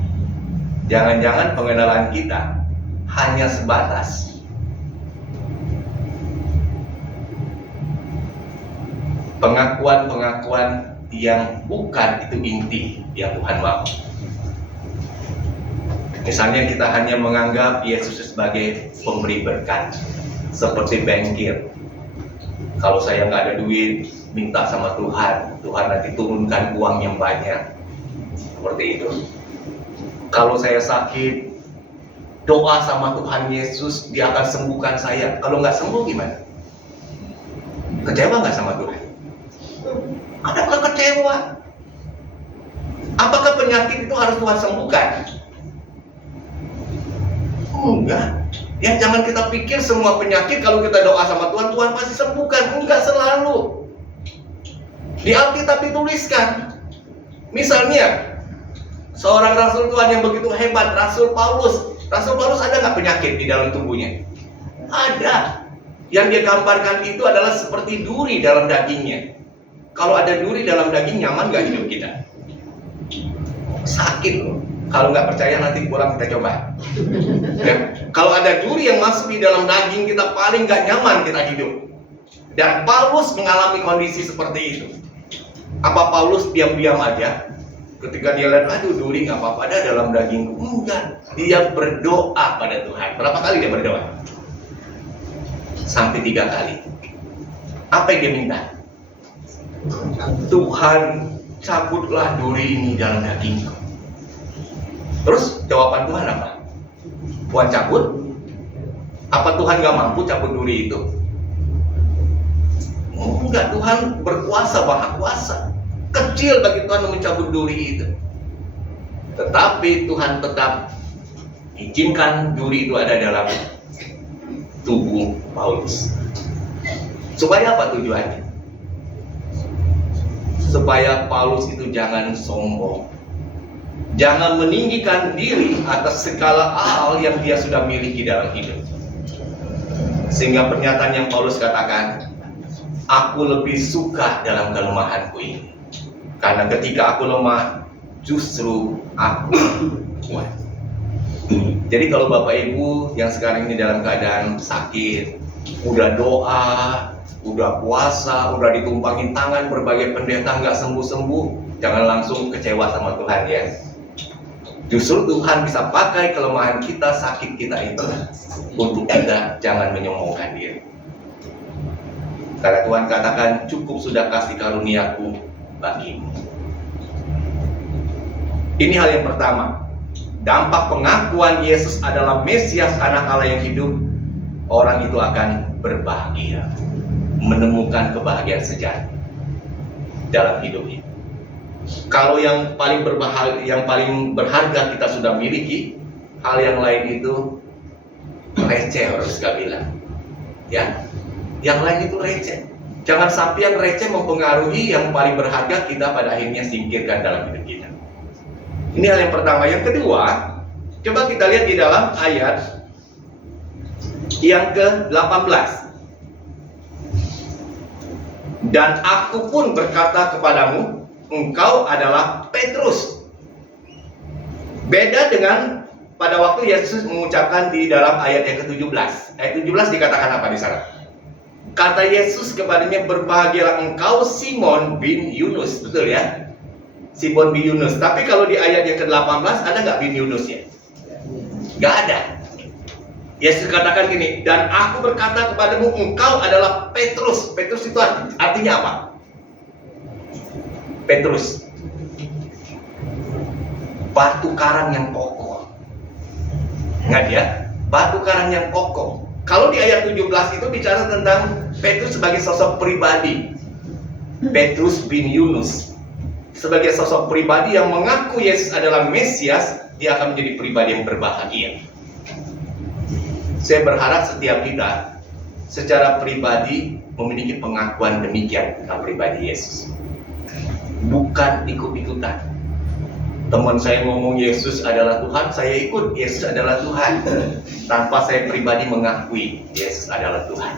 jangan-jangan pengenalan kita hanya sebatas pengakuan-pengakuan yang bukan itu inti yang Tuhan mau. Misalnya kita hanya menganggap Yesus sebagai pemberi berkat, seperti bankir. Kalau saya nggak ada duit, minta sama Tuhan, Tuhan nanti turunkan uang yang banyak. Seperti itu. Kalau saya sakit, doa sama Tuhan Yesus, dia akan sembuhkan saya. Kalau nggak sembuh gimana? Kecewa nggak sama Tuhan? Adakah kecewa? Apakah penyakit itu harus Tuhan sembuhkan? Enggak. Ya, jangan kita pikir semua penyakit kalau kita doa sama Tuhan, Tuhan pasti sembuhkan. Enggak selalu. Di Alkitab dituliskan, misalnya seorang rasul Tuhan yang begitu hebat, Rasul Paulus. Rasul Paulus ada nggak penyakit di dalam tubuhnya? Ada. Yang dia gambarkan itu adalah seperti duri dalam dagingnya. Kalau ada duri dalam daging, nyaman nggak hidup kita? Sakit loh. Kalau nggak percaya nanti pulang kita coba. Ya. Kalau ada duri yang masuk di dalam daging kita, paling nggak nyaman kita hidup. Dan Paulus mengalami kondisi seperti itu. Apa Paulus diam-diam aja? Ketika dia lihat, aduh duri nggak apa-apa ada dalam dagingku. Enggak. Dia berdoa pada Tuhan. Berapa kali dia berdoa? Sampai 3 kali. Apa yang dia minta? Tuhan, cabutlah duri ini dalam dagingku. Terus jawaban Tuhan apa? Tuhan cabut? Apa Tuhan gak mampu cabut duri itu? Enggak, Tuhan berkuasa, maha kuasa. Kecil bagi Tuhan mencabut duri itu. Tetapi Tuhan tetap izinkan duri itu ada dalam tubuh Paulus. Supaya apa tujuannya? Supaya Paulus itu jangan sombong. Jangan meninggikan diri atas segala hal yang dia sudah miliki dalam hidup. Sehingga pernyataan yang Paulus katakan, aku lebih suka dalam kelemahanku ini. Karena ketika aku lemah, justru aku kuat. Jadi kalau Bapak Ibu yang sekarang ini dalam keadaan sakit, udah doa, udah puasa, udah ditumpangin tangan berbagai pendeta nggak sembuh-sembuh, jangan langsung kecewa sama Tuhan ya. Justru Tuhan bisa pakai kelemahan kita, sakit kita itu untuk kita jangan menyombongkan diri. Karena Tuhan katakan, cukup sudah kasih karuniaku bagimu. Ini hal yang pertama. Dampak pengakuan Yesus adalah Mesias, anak Allah yang hidup. Orang itu akan berbahagia, menemukan kebahagiaan sejati dalam hidupnya. Kalau yang paling berharga kita sudah miliki, hal yang lain itu receh, harus kita bilang. Ya, yang lain itu receh. Jangan sampai yang receh mempengaruhi yang paling berharga kita pada akhirnya singkirkan dalam hidup kita. Ini hal yang pertama. Yang kedua, coba kita lihat di dalam ayat yang ke-18. Dan aku pun berkata kepadamu, engkau adalah Petrus. Beda dengan pada waktu Yesus mengucapkan di dalam ayat yang ke-17. Ayat 17 dikatakan apa di sana? Kata Yesus kepadanya, berbahagialah engkau Simon bin Yunus. Betul ya? Simon bin Yunus. Tapi kalau di ayat yang ke-18 ada nggak bin Yunus ya? Nggak ada. Yesus katakan gini, dan aku berkata kepadamu, engkau adalah Petrus. Petrus itu artinya apa? Petrus, batu karang yang kokoh. Ingat ya, batu karang yang kokoh. Kalau di ayat 17 itu bicara tentang Petrus sebagai sosok pribadi. Petrus bin Yunus sebagai sosok pribadi yang mengaku Yesus adalah Mesias, dia akan menjadi pribadi yang berbahagia. Saya berharap setiap kita secara pribadi memiliki pengakuan demikian tentang pribadi Yesus. Bukan ikut-ikutan. Teman saya ngomong Yesus adalah Tuhan, saya ikut Yesus adalah Tuhan. Tanpa saya pribadi mengakui Yesus adalah Tuhan.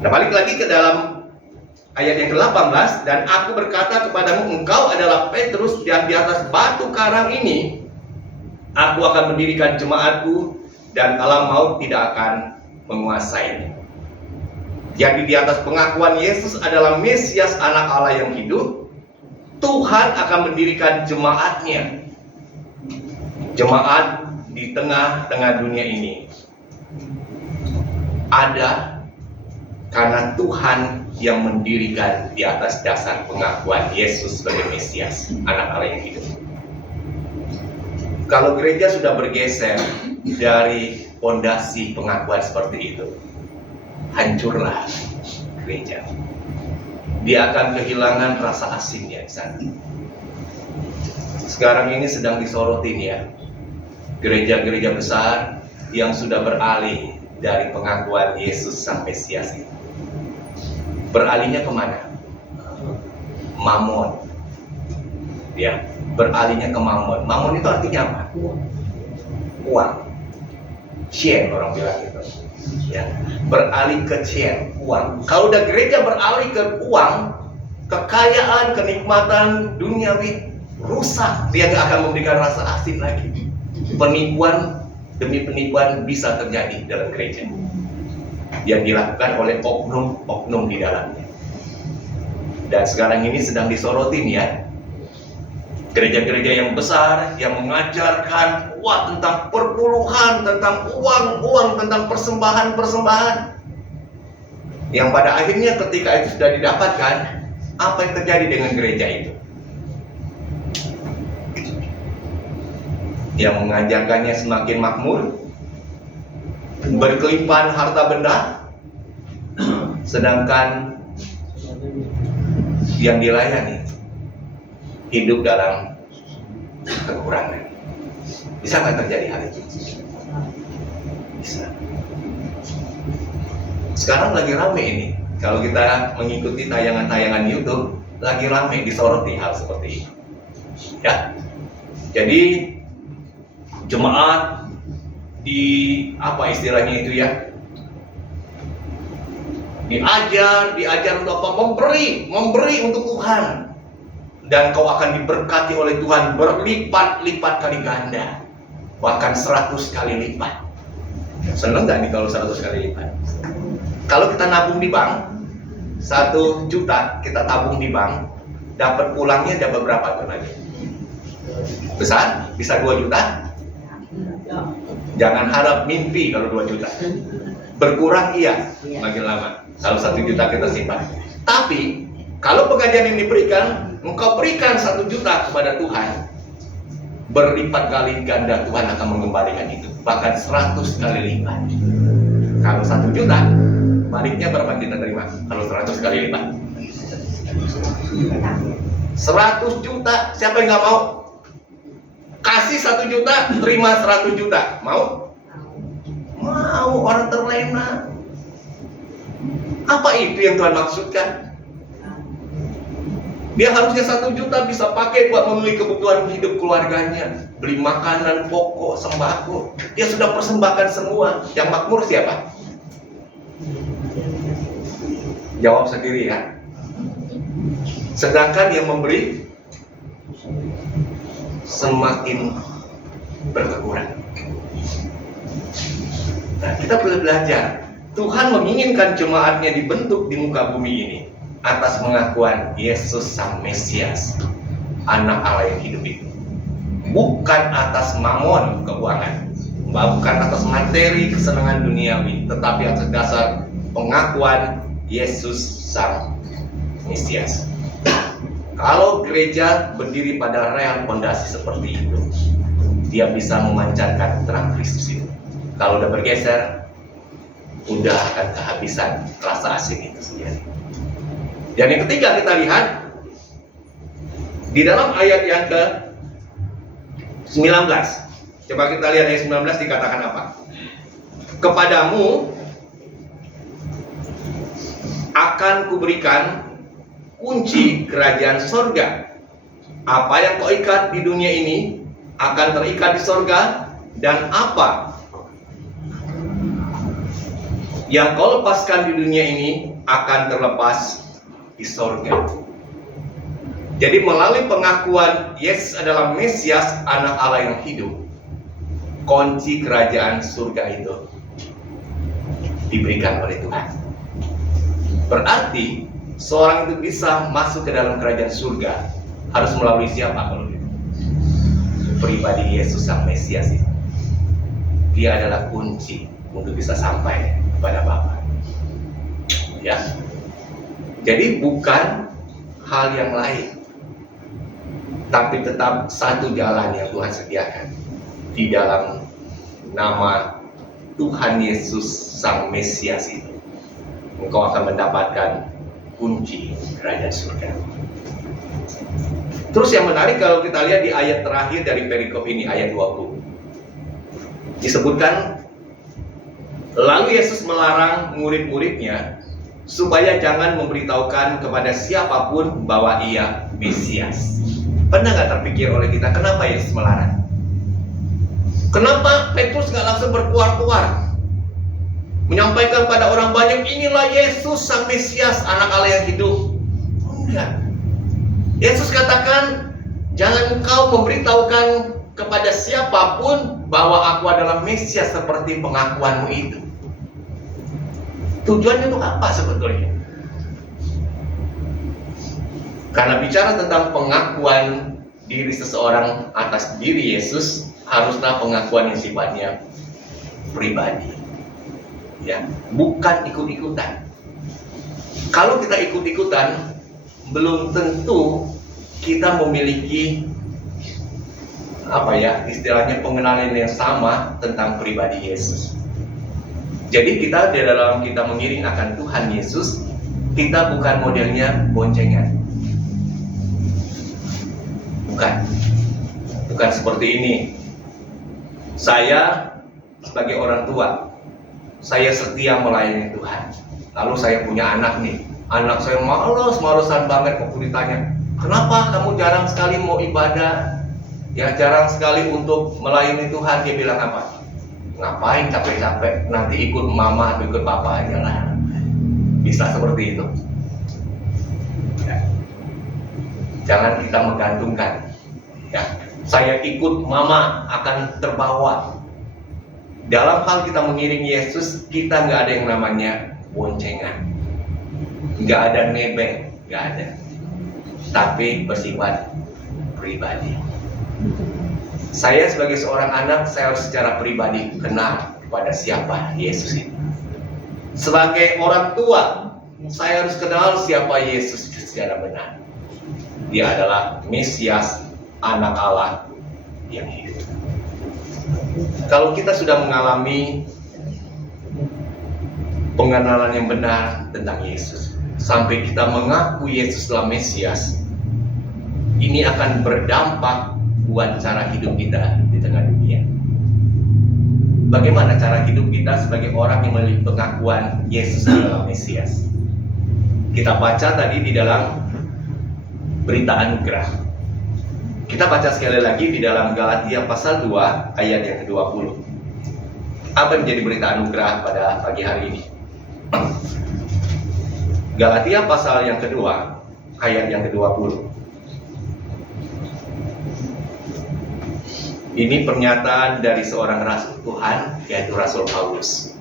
Nah, balik lagi ke dalam ayat yang ke-18. Dan aku berkata kepadamu, engkau adalah Petrus, dan di atas batu karang ini aku akan mendirikan jemaatku, dan alam maut tidak akan menguasainya. Jadi di atas pengakuan Yesus adalah Mesias, anak Allah yang hidup, Tuhan akan mendirikan jemaatnya. Jemaat di tengah-tengah dunia ini ada karena Tuhan yang mendirikan di atas dasar pengakuan Yesus sebagai Mesias, anak Allah yang hidup. Kalau gereja sudah bergeser dari fondasi pengakuan seperti itu, hancurlah gereja. Dia akan kehilangan rasa asingnya di sana. Sekarang ini sedang disorotin ya, gereja-gereja besar yang sudah beralih dari pengakuan Yesus sang Mesias itu. Beralihnya kemana? Mamon. Ya, beralihnya ke mamon. Mamon itu artinya apa? Uang. Cien orang bilang gitu. Ya, beralih ke cien, uang. Kalau udah gereja beralih ke uang, kekayaan, kenikmatan duniawi, rusak. Dia nggak akan memberikan rasa asing lagi. Penipuan demi penipuan bisa terjadi dalam gereja yang dilakukan oleh oknum-oknum di dalamnya. Dan sekarang ini sedang disorotin ya, gereja-gereja yang besar yang mengajarkan tentang perpuluhan, tentang uang, tentang persembahan, yang pada akhirnya ketika itu sudah didapatkan, apa yang terjadi dengan gereja itu? Yang mengajarkannya semakin makmur, berkelimpahan harta benda, sedangkan yang dilayani hidup dalam kekurangan. Bisa nggak terjadi hal itu? Bisa. Sekarang lagi rame ini, kalau kita mengikuti tayangan-tayangan YouTube, lagi rame disoroti hal seperti ini. Ya, jadi jemaat di apa istilahnya itu ya, diajar untuk apa? Memberi untuk Tuhan, dan kau akan diberkati oleh Tuhan berlipat-lipat kali ganda, bahkan 100 kali lipat. Seneng nggak nih kalau 100 kali lipat? Kalau kita nabung di bank 1 juta, kita tabung di bank, dapat pulangnya dapat berapa tuh lagi? Besar? Bisa 2 juta? Jangan harap mimpi kalau 2 juta. Berkurang iya, makin lama. Kalau 1 juta kita simpan. Tapi kalau pengajian ini diberikan, engkau berikan 1 juta kepada Tuhan, berlipat kali ganda Tuhan akan mengembalikan itu, bahkan 100 kali lipat. Kalau 1 juta, baliknya berapa kita terima? Kalau 100 kali lipat, 100 juta, siapa yang nggak mau? Kasih 1 juta, terima 100 juta, mau? Mau, orang terlena. Apa itu yang Tuhan maksudkan? Dia harusnya 1 juta bisa pakai buat memenuhi kebutuhan hidup keluarganya, beli makanan pokok, sembako. Dia sudah persembahkan semua. Yang makmur siapa? Jawab sendiri ya. Sedangkan yang memberi semakin berkurang. Nah, kita perlu belajar. Tuhan menginginkan jemaatnya dibentuk di muka bumi ini atas pengakuan Yesus Sang Mesias, Anak Allah yang hidup itu. Bukan atas mamon keuangan, bukan atas materi kesenangan duniawi, tetapi atas dasar pengakuan Yesus Sang Mesias. Kalau gereja berdiri pada rel pondasi seperti itu, dia bisa memancarkan terang Kristus itu. Kalau udah bergeser, udah akan kehabisan rasa asing itu sendiri. Dan yang ketiga kita lihat di dalam ayat yang ke-19. Coba kita lihat ayat 19 dikatakan apa? Kepadamu akan kuberikan kunci kerajaan sorga. Apa yang kau ikat di dunia ini akan terikat di sorga, dan apa yang kau lepaskan di dunia ini akan terlepas di sorga. Jadi melalui pengakuan Yesus adalah Mesias, Anak Allah yang hidup, kunci kerajaan surga itu diberikan oleh Tuhan. Berarti seorang itu bisa masuk ke dalam kerajaan surga harus melalui siapa kalau gitu? Pribadi Yesus Sang Mesias itu. Dia adalah kunci untuk bisa sampai kepada Bapa. Ya. Jadi bukan hal yang lain, tapi tetap satu jalan yang Tuhan sediakan di dalam nama Tuhan Yesus Sang Mesias itu. Engkau akan mendapatkan kunci kerajaan surga. Terus yang menarik kalau kita lihat di ayat terakhir dari perikop ini, ayat 20. Disebutkan, lalu Yesus melarang murid-muridnya supaya jangan memberitahukan kepada siapapun bahwa ia Mesias. Pernah nggak terpikir oleh kita, kenapa Yesus melarang? Kenapa Petrus nggak langsung berkuar-kuar menyampaikan pada orang banyak, inilah Yesus Sang Mesias, Anak Allah yang hidup? Enggak. Yesus katakan, jangan engkau memberitahukan kepada siapapun bahwa aku adalah Mesias seperti pengakuanmu itu. Tujuannya untuk apa sebetulnya? Karena bicara tentang pengakuan diri seseorang atas diri Yesus, haruslah pengakuan yang sifatnya pribadi. Ya, bukan ikut-ikutan. Kalau kita ikut-ikutan, belum tentu kita memiliki istilahnya pengenalan yang sama tentang pribadi Yesus. Jadi kita di dalam kita mengiring akan Tuhan Yesus, kita bukan modelnya boncengan. Bukan seperti ini. Saya sebagai orang tua, saya setia melayani Tuhan. Lalu saya punya anak nih. Anak saya males-malesan banget waktu ditanya, kenapa kamu jarang sekali mau ibadah? Ya, jarang sekali untuk melayani Tuhan. Dia bilang apa? Ngapain capek-capek? Nanti ikut mama atau ikut papa aja lah. Bisa seperti itu. Ya. Jangan kita menggantungkan. Ya, saya ikut mama akan terbawa. Dalam hal kita mengiring Yesus, kita nggak ada yang namanya boncengan, nggak ada nebeng, nggak ada. Tapi bersifat pribadi. Saya sebagai seorang anak, saya harus secara pribadi kenal kepada siapa Yesus itu. Sebagai orang tua, saya harus kenal siapa Yesus secara benar. Dia adalah Mesias, Anak Allah yang hidup. Kalau kita sudah mengalami pengenalan yang benar tentang Yesus, sampai kita mengaku Yesus adalah Mesias, ini akan berdampak buat cara hidup kita di tengah dunia. Bagaimana cara hidup kita sebagai orang yang memiliki pengakuan Yesus adalah Mesias? Kita baca tadi di dalam berita anugerah. Kita baca sekali lagi di dalam Galatia pasal 2 ayat yang ke-20. Apa yang menjadi berita anugerah pada pagi hari ini? Galatia pasal yang kedua ayat yang ke-20. Ini pernyataan dari seorang rasul Tuhan, yaitu Rasul Paulus.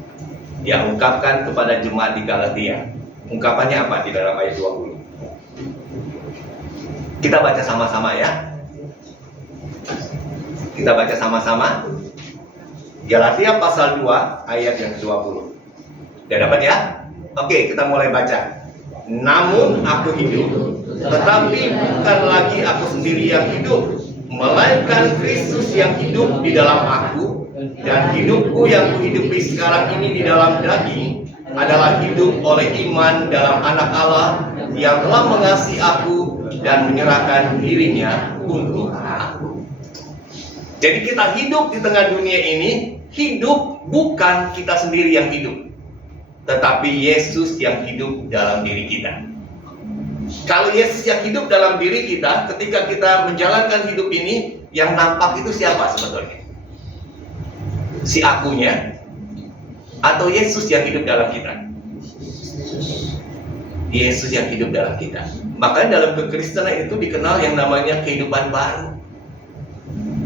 Dia ungkapkan kepada jemaat di Galatia. Ungkapannya apa di dalam ayat 20? Kita baca sama-sama ya. Kita baca sama-sama. Galatia pasal 2 ayat yang ke-20. Sudah dapat ya? Oke, kita mulai baca. Namun aku hidup, tetapi bukan lagi aku sendiri yang hidup, melainkan Kristus yang hidup di dalam aku, dan hidupku yang kuhidupi sekarang ini di dalam daging adalah hidup oleh iman dalam Anak Allah yang telah mengasihi aku dan menyerahkan dirinya untuk aku. Jadi kita hidup di tengah dunia ini, hidup bukan kita sendiri yang hidup, tetapi Yesus yang hidup dalam diri kita. Kalau Yesus yang hidup dalam diri kita, ketika kita menjalankan hidup ini, yang nampak itu siapa sebetulnya? Si akunya, atau Yesus yang hidup dalam kita? Yesus yang hidup dalam kita. Makanya dalam kekristenan itu dikenal yang namanya kehidupan baru.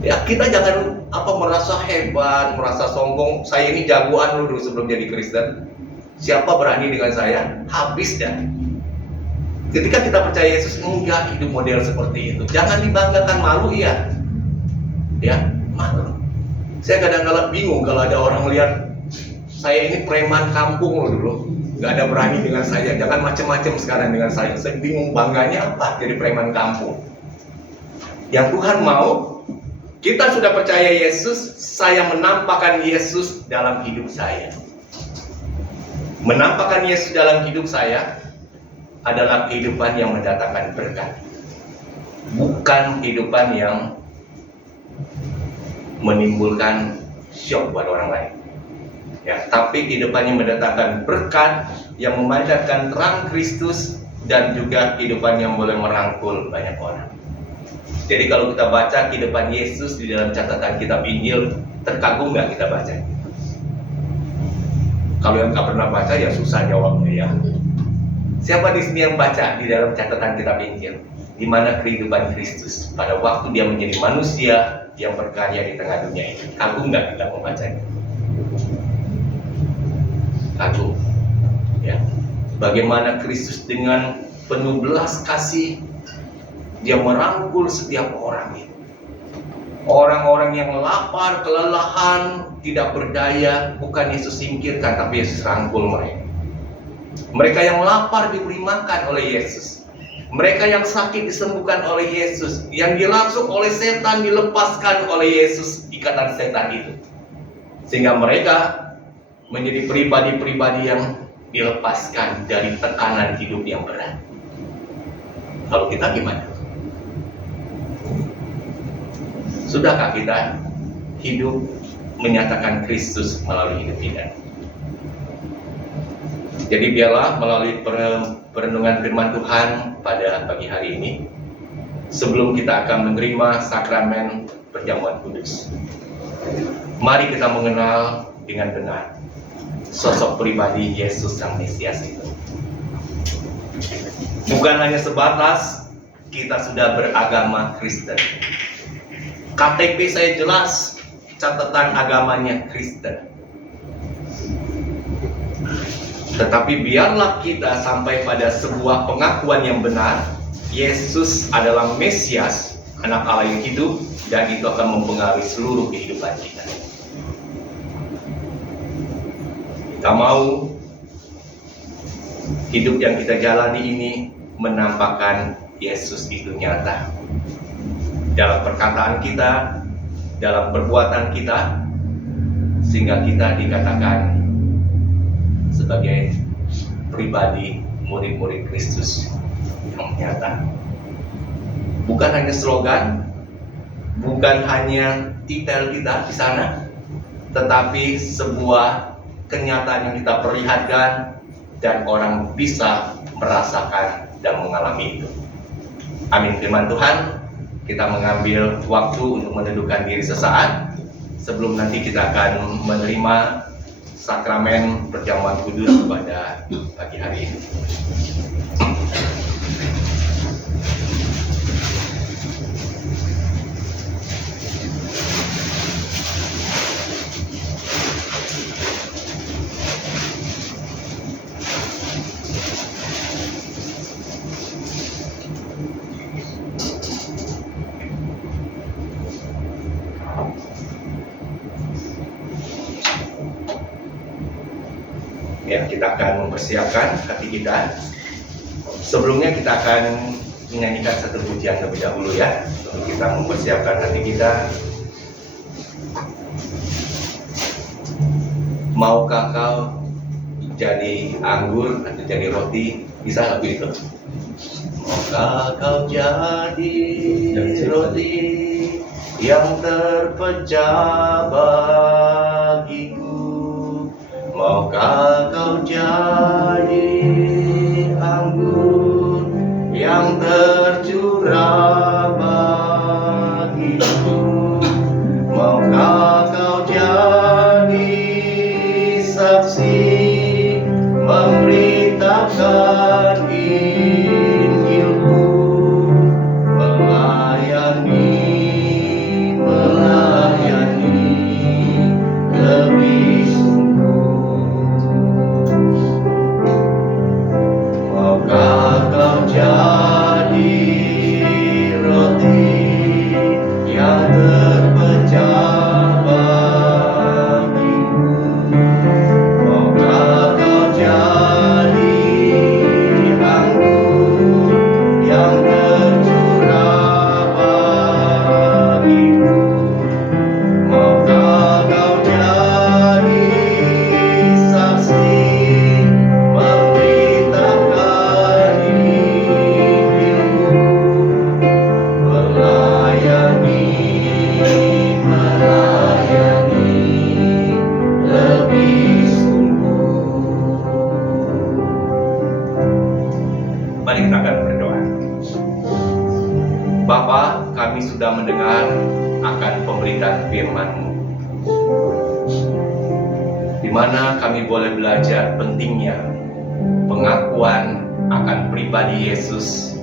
Ya, kita jangan merasa hebat, merasa sombong. Saya ini jagoan dulu sebelum jadi Kristen. Siapa berani dengan saya? Habis dah. Ketika kita percaya Yesus, enggak hidup model seperti itu. Jangan dibanggakan, malu ya. Ya, malu. Saya kadang-kadang bingung kalau ada orang lihat saya ini preman kampung loh dulu. Nggak ada berani dengan saya. Jangan macam-macam sekarang dengan saya. Saya bingung bangganya apa jadi preman kampung. Yang Tuhan mau, kita sudah percaya Yesus, saya menampakkan Yesus dalam hidup saya. Menampakkan Yesus dalam hidup saya adalah kehidupan yang mendatangkan berkat. Bukan kehidupan yang menimbulkan syok buat orang lain. Ya, tapi kehidupan yang mendatangkan berkat, yang memancarkan terang Kristus, dan juga kehidupan yang boleh merangkul banyak orang. Jadi kalau kita baca kehidupan Yesus di dalam catatan kitab Injil, terkagum nggak kita baca? Kalau yang nggak pernah baca ya susah jawabnya ya. Siapa di sini yang baca di dalam catatan kitab Injil? Di mana kehidupan Kristus pada waktu dia menjadi manusia yang berkarya di tengah dunia ini? Kagum nggak kita membacanya? Kagum. Ya. Bagaimana Kristus dengan penuh belas kasih dia merangkul setiap orang itu. Orang-orang yang lapar, kelelahan, tidak berdaya, bukan Yesus singkirkan, tapi Yesus rangkul mereka. Mereka yang lapar diberi makan oleh Yesus. Mereka yang sakit disembuhkan oleh Yesus. Yang dirasuk oleh setan dilepaskan oleh Yesus ikatan setan itu. Sehingga mereka menjadi pribadi-pribadi yang dilepaskan dari tekanan hidup yang berat. Kalau kita gimana? Sudahkah kita hidup menyatakan Kristus melalui hidup kita? Jadi biarlah melalui perenungan firman Tuhan pada pagi hari ini, sebelum kita akan menerima sakramen perjamuan kudus, mari kita mengenal dengan benar sosok pribadi Yesus Sang Mesias itu. Bukan hanya sebatas kita sudah beragama Kristen. KTP saya jelas, catatan agamanya Kristen. Tetapi biarlah kita sampai pada sebuah pengakuan yang benar, Yesus adalah Mesias, Anak Allah yang hidup, dan itu akan mempengaruhi seluruh kehidupan kita. Kita mau hidup yang kita jalani ini menampakkan Yesus itu nyata. Dalam perkataan kita, dalam perbuatan kita, sehingga kita dikatakan sebagai pribadi murid-murid Kristus yang nyata. Bukan hanya slogan, bukan hanya titel kita di sana, tetapi sebuah kenyataan yang kita perlihatkan dan orang bisa merasakan dan mengalami itu. Amin. Firman Tuhan, kita mengambil waktu untuk menundukkan diri sesaat sebelum nanti kita akan menerima sakramen perjamuan kudus pada pagi hari ini. Ya, kita akan mempersiapkan hati kita. Sebelumnya kita akan menyanyikan satu pujian terlebih dahulu ya, untuk kita mempersiapkan hati kita. Maukah kau jadi anggur atau jadi roti? Bisa lagu itu. Maukah kau jadi roti yang terpecah bagiku? Maukah kau jadi anggur yang tercurah bagiku? Maukah kau jadi saksi memberitakan Injilku, melayani lebih sungguh? Maukah kau jadi roti yang terpecah bagiku? Maukah kau jadi anggur yang tercurah bagiku? Maukah kau jadi saksi memberitakan Injilku, melayani lebih sungguh? Mari kita akan berdoa. Bapa, kami sudah mendengar akan pemberitaan firman-Mu, di mana kami boleh belajar pentingnya pengakuan akan pribadi Yesus,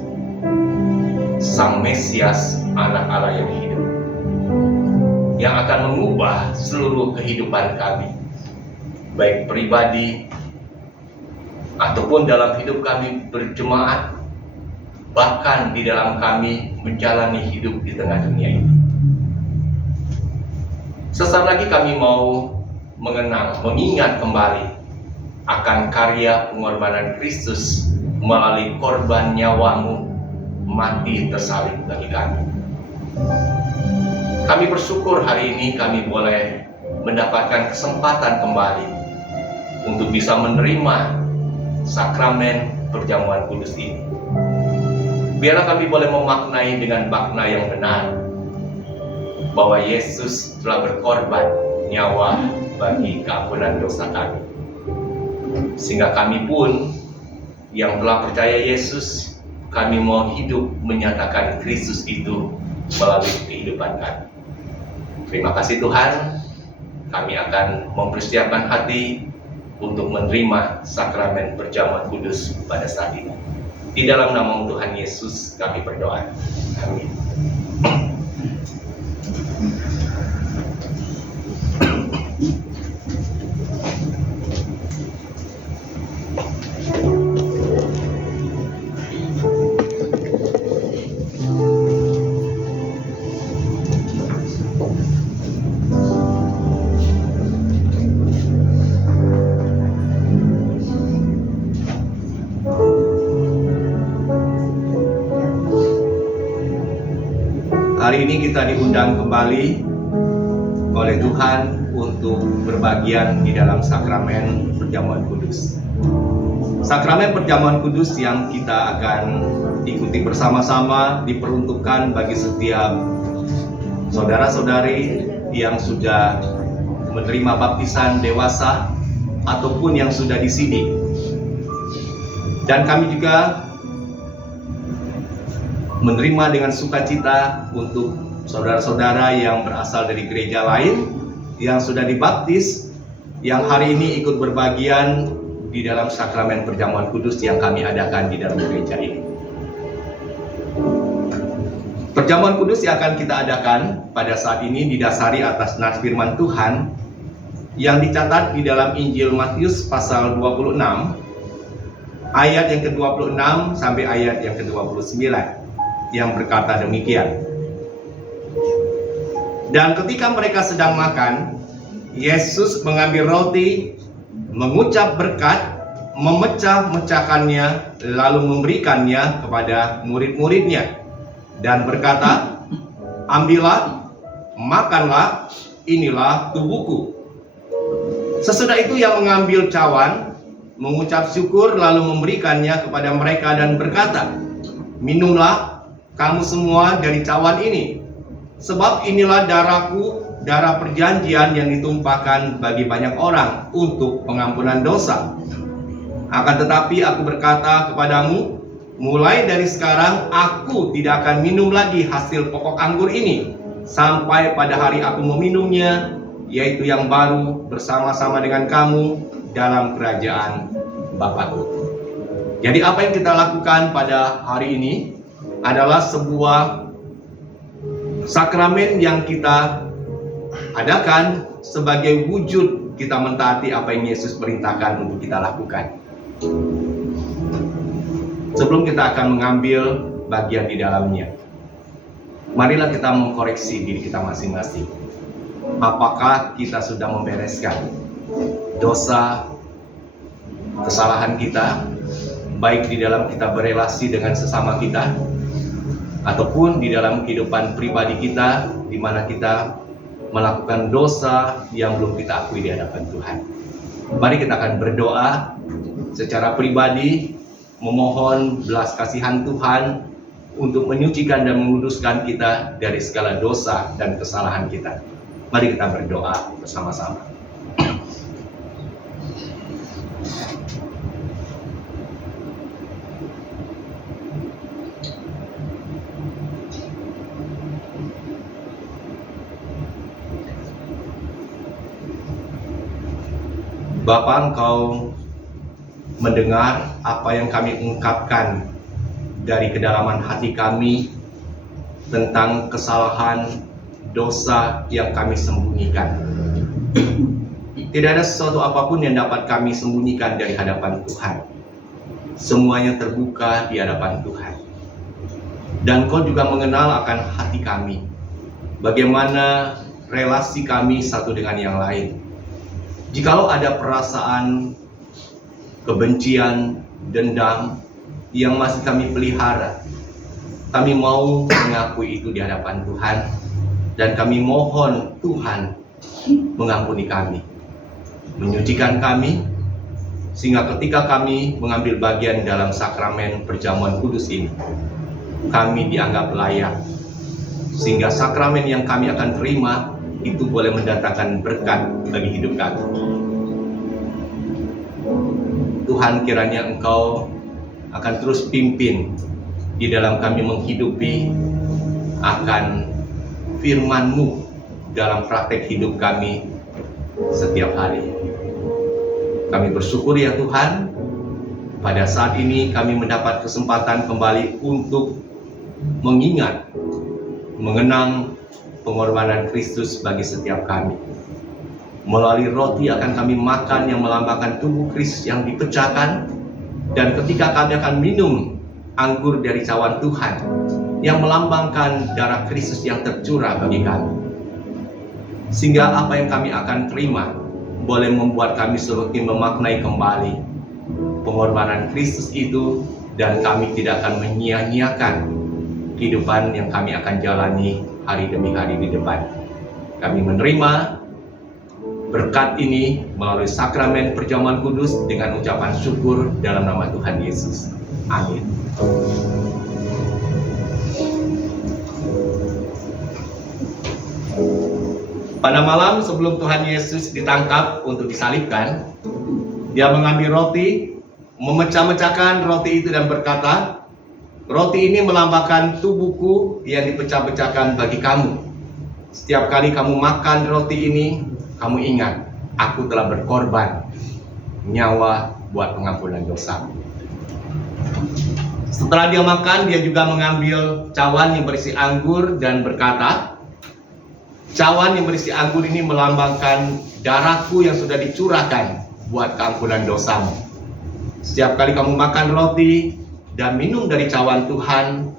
Sang Mesias, Anak Allah yang hidup, yang akan mengubah seluruh kehidupan kami, baik pribadi ataupun dalam hidup kami berjemaat, bahkan di dalam kami menjalani hidup di tengah dunia ini. Sesaat lagi kami mau mengingat kembali akan karya pengorbanan Kristus melalui korban nyawa-Mu mati tersalib bagi kami. Kami bersyukur hari ini kami boleh mendapatkan kesempatan kembali untuk bisa menerima sakramen perjamuan kudus ini. Biarlah kami boleh memaknai dengan makna yang benar bahwa Yesus telah berkorban nyawa bagi keampunan dosa kami, sehingga kami pun yang telah percaya Yesus, kami mau hidup menyatakan Kristus itu melalui kehidupan kami. Terima kasih Tuhan, kami akan mempersiapkan hati untuk menerima sakramen perjamuan kudus pada saat ini. Di dalam nama Tuhan Yesus kami berdoa. Amin. Hari ini kita diundang kembali oleh Tuhan untuk berbagian di dalam sakramen perjamuan kudus. Sakramen perjamuan kudus yang kita akan ikuti bersama-sama diperuntukkan bagi setiap saudara-saudari yang sudah menerima baptisan dewasa ataupun yang sudah disidik. Dan kami juga menerima dengan sukacita untuk saudara-saudara yang berasal dari gereja lain yang sudah dibaptis, yang hari ini ikut berbagian di dalam sakramen perjamuan kudus yang kami adakan di dalam gereja ini. Perjamuan kudus yang akan kita adakan pada saat ini didasari atas nas firman Tuhan yang dicatat di dalam Injil Matius pasal 26 ayat yang ke-26 sampai ayat yang ke-29. Yang berkata demikian. Dan ketika mereka sedang makan, Yesus mengambil roti, mengucap berkat, memecah-mecahkannya, lalu memberikannya kepada murid-muridnya, dan berkata, "Ambillah, makanlah, inilah tubuhku." Sesudah itu ia mengambil cawan, mengucap syukur, lalu memberikannya kepada mereka dan berkata, "Minumlah kamu semua dari cawan ini, sebab inilah darahku, darah perjanjian yang ditumpahkan bagi banyak orang untuk pengampunan dosa. Akan tetapi aku berkata kepadamu, mulai dari sekarang aku tidak akan minum lagi hasil pokok anggur ini, sampai pada hari aku meminumnya, yaitu yang baru bersama-sama dengan kamu dalam kerajaan Bapakku." Jadi apa yang kita lakukan pada hari ini adalah sebuah sakramen yang kita adakan sebagai wujud kita mentaati apa yang Yesus perintahkan untuk kita lakukan. Sebelum kita akan mengambil bagian di dalamnya, marilah kita mengkoreksi diri kita masing-masing. Apakah kita sudah membereskan dosa, kesalahan kita, baik di dalam kita berelasi dengan sesama kita, ataupun di dalam kehidupan pribadi kita, di mana kita melakukan dosa yang belum kita akui di hadapan Tuhan. Mari kita akan berdoa secara pribadi, memohon belas kasihan Tuhan untuk menyucikan dan menguduskan kita dari segala dosa dan kesalahan kita. Mari kita berdoa bersama-sama. Bapa, Engkau mendengar apa yang kami ungkapkan dari kedalaman hati kami tentang kesalahan, dosa yang kami sembunyikan. Tidak ada sesuatu apapun yang dapat kami sembunyikan dari hadapan Tuhan. Semuanya terbuka di hadapan Tuhan. Dan Kau juga mengenal akan hati kami, bagaimana relasi kami satu dengan yang lain. Jikalau ada perasaan kebencian, dendam yang masih kami pelihara, kami mau mengakui itu di hadapan Tuhan, dan kami mohon Tuhan mengampuni kami, menyucikan kami, sehingga ketika kami mengambil bagian dalam sakramen perjamuan kudus ini, kami dianggap layak, sehingga sakramen yang kami akan terima itu boleh mendatangkan berkat bagi hidup kami. Tuhan, kiranya Engkau akan terus pimpin di dalam kami menghidupi akan firman-Mu dalam praktek hidup kami setiap hari. Kami bersyukur ya Tuhan, pada saat ini kami mendapat kesempatan kembali untuk mengingat, mengenang pengorbanan Kristus bagi setiap kami. Melalui roti akan kami makan yang melambangkan tubuh Kristus yang dipecahkan, dan ketika kami akan minum anggur dari cawan Tuhan yang melambangkan darah Kristus yang tercurah bagi kami. Sehingga apa yang kami akan terima boleh membuat kami semakin memaknai kembali pengorbanan Kristus itu, dan kami tidak akan menyia-nyiakan kehidupan yang kami akan jalani hari demi hari di depan. Kami menerima berkat ini melalui sakramen perjamuan kudus dengan ucapan syukur dalam nama Tuhan Yesus. Amin. Pada malam sebelum Tuhan Yesus ditangkap untuk disalibkan, Dia mengambil roti, memecah-mecahkan roti itu dan berkata, "Roti ini melambangkan tubuhku yang dipecah-pecahkan bagi kamu. Setiap kali kamu makan roti ini, kamu ingat, aku telah berkorban nyawa buat pengampunan dosa." Setelah dia makan, dia juga mengambil cawan yang berisi anggur dan berkata, "Cawan yang berisi anggur ini melambangkan darahku yang sudah dicurahkan buat keampunan dosamu. Setiap kali kamu makan roti dan minum dari cawan Tuhan,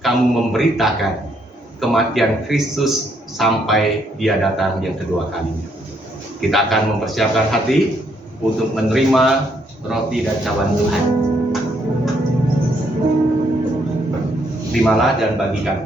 kamu memberitakan kematian Kristus sampai Dia datang yang kedua kalinya." Kita akan mempersiapkan hati untuk menerima roti dan cawan Tuhan. Terimalah dan bagikan.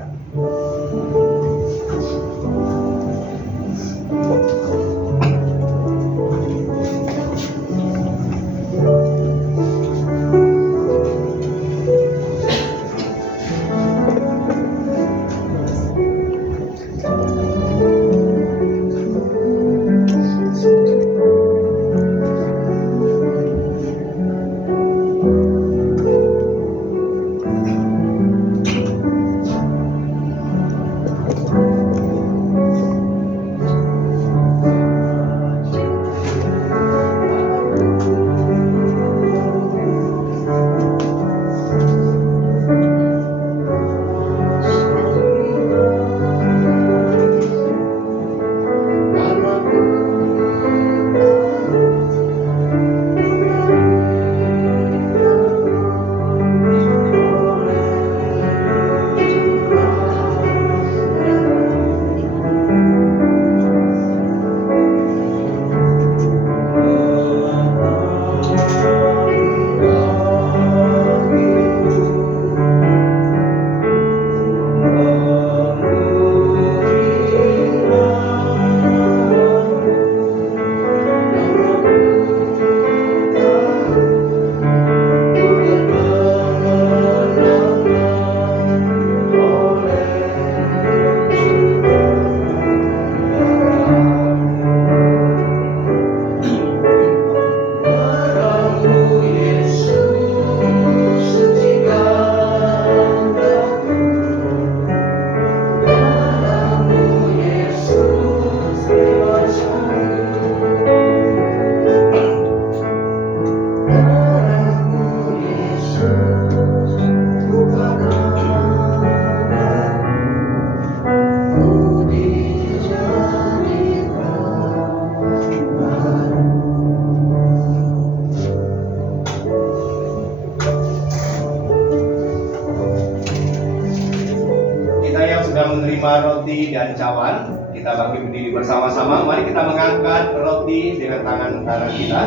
Menerima roti dan cawan, kita bangkit berdiri bersama-sama. Mari kita mengangkat roti dengan tangan kanan kita.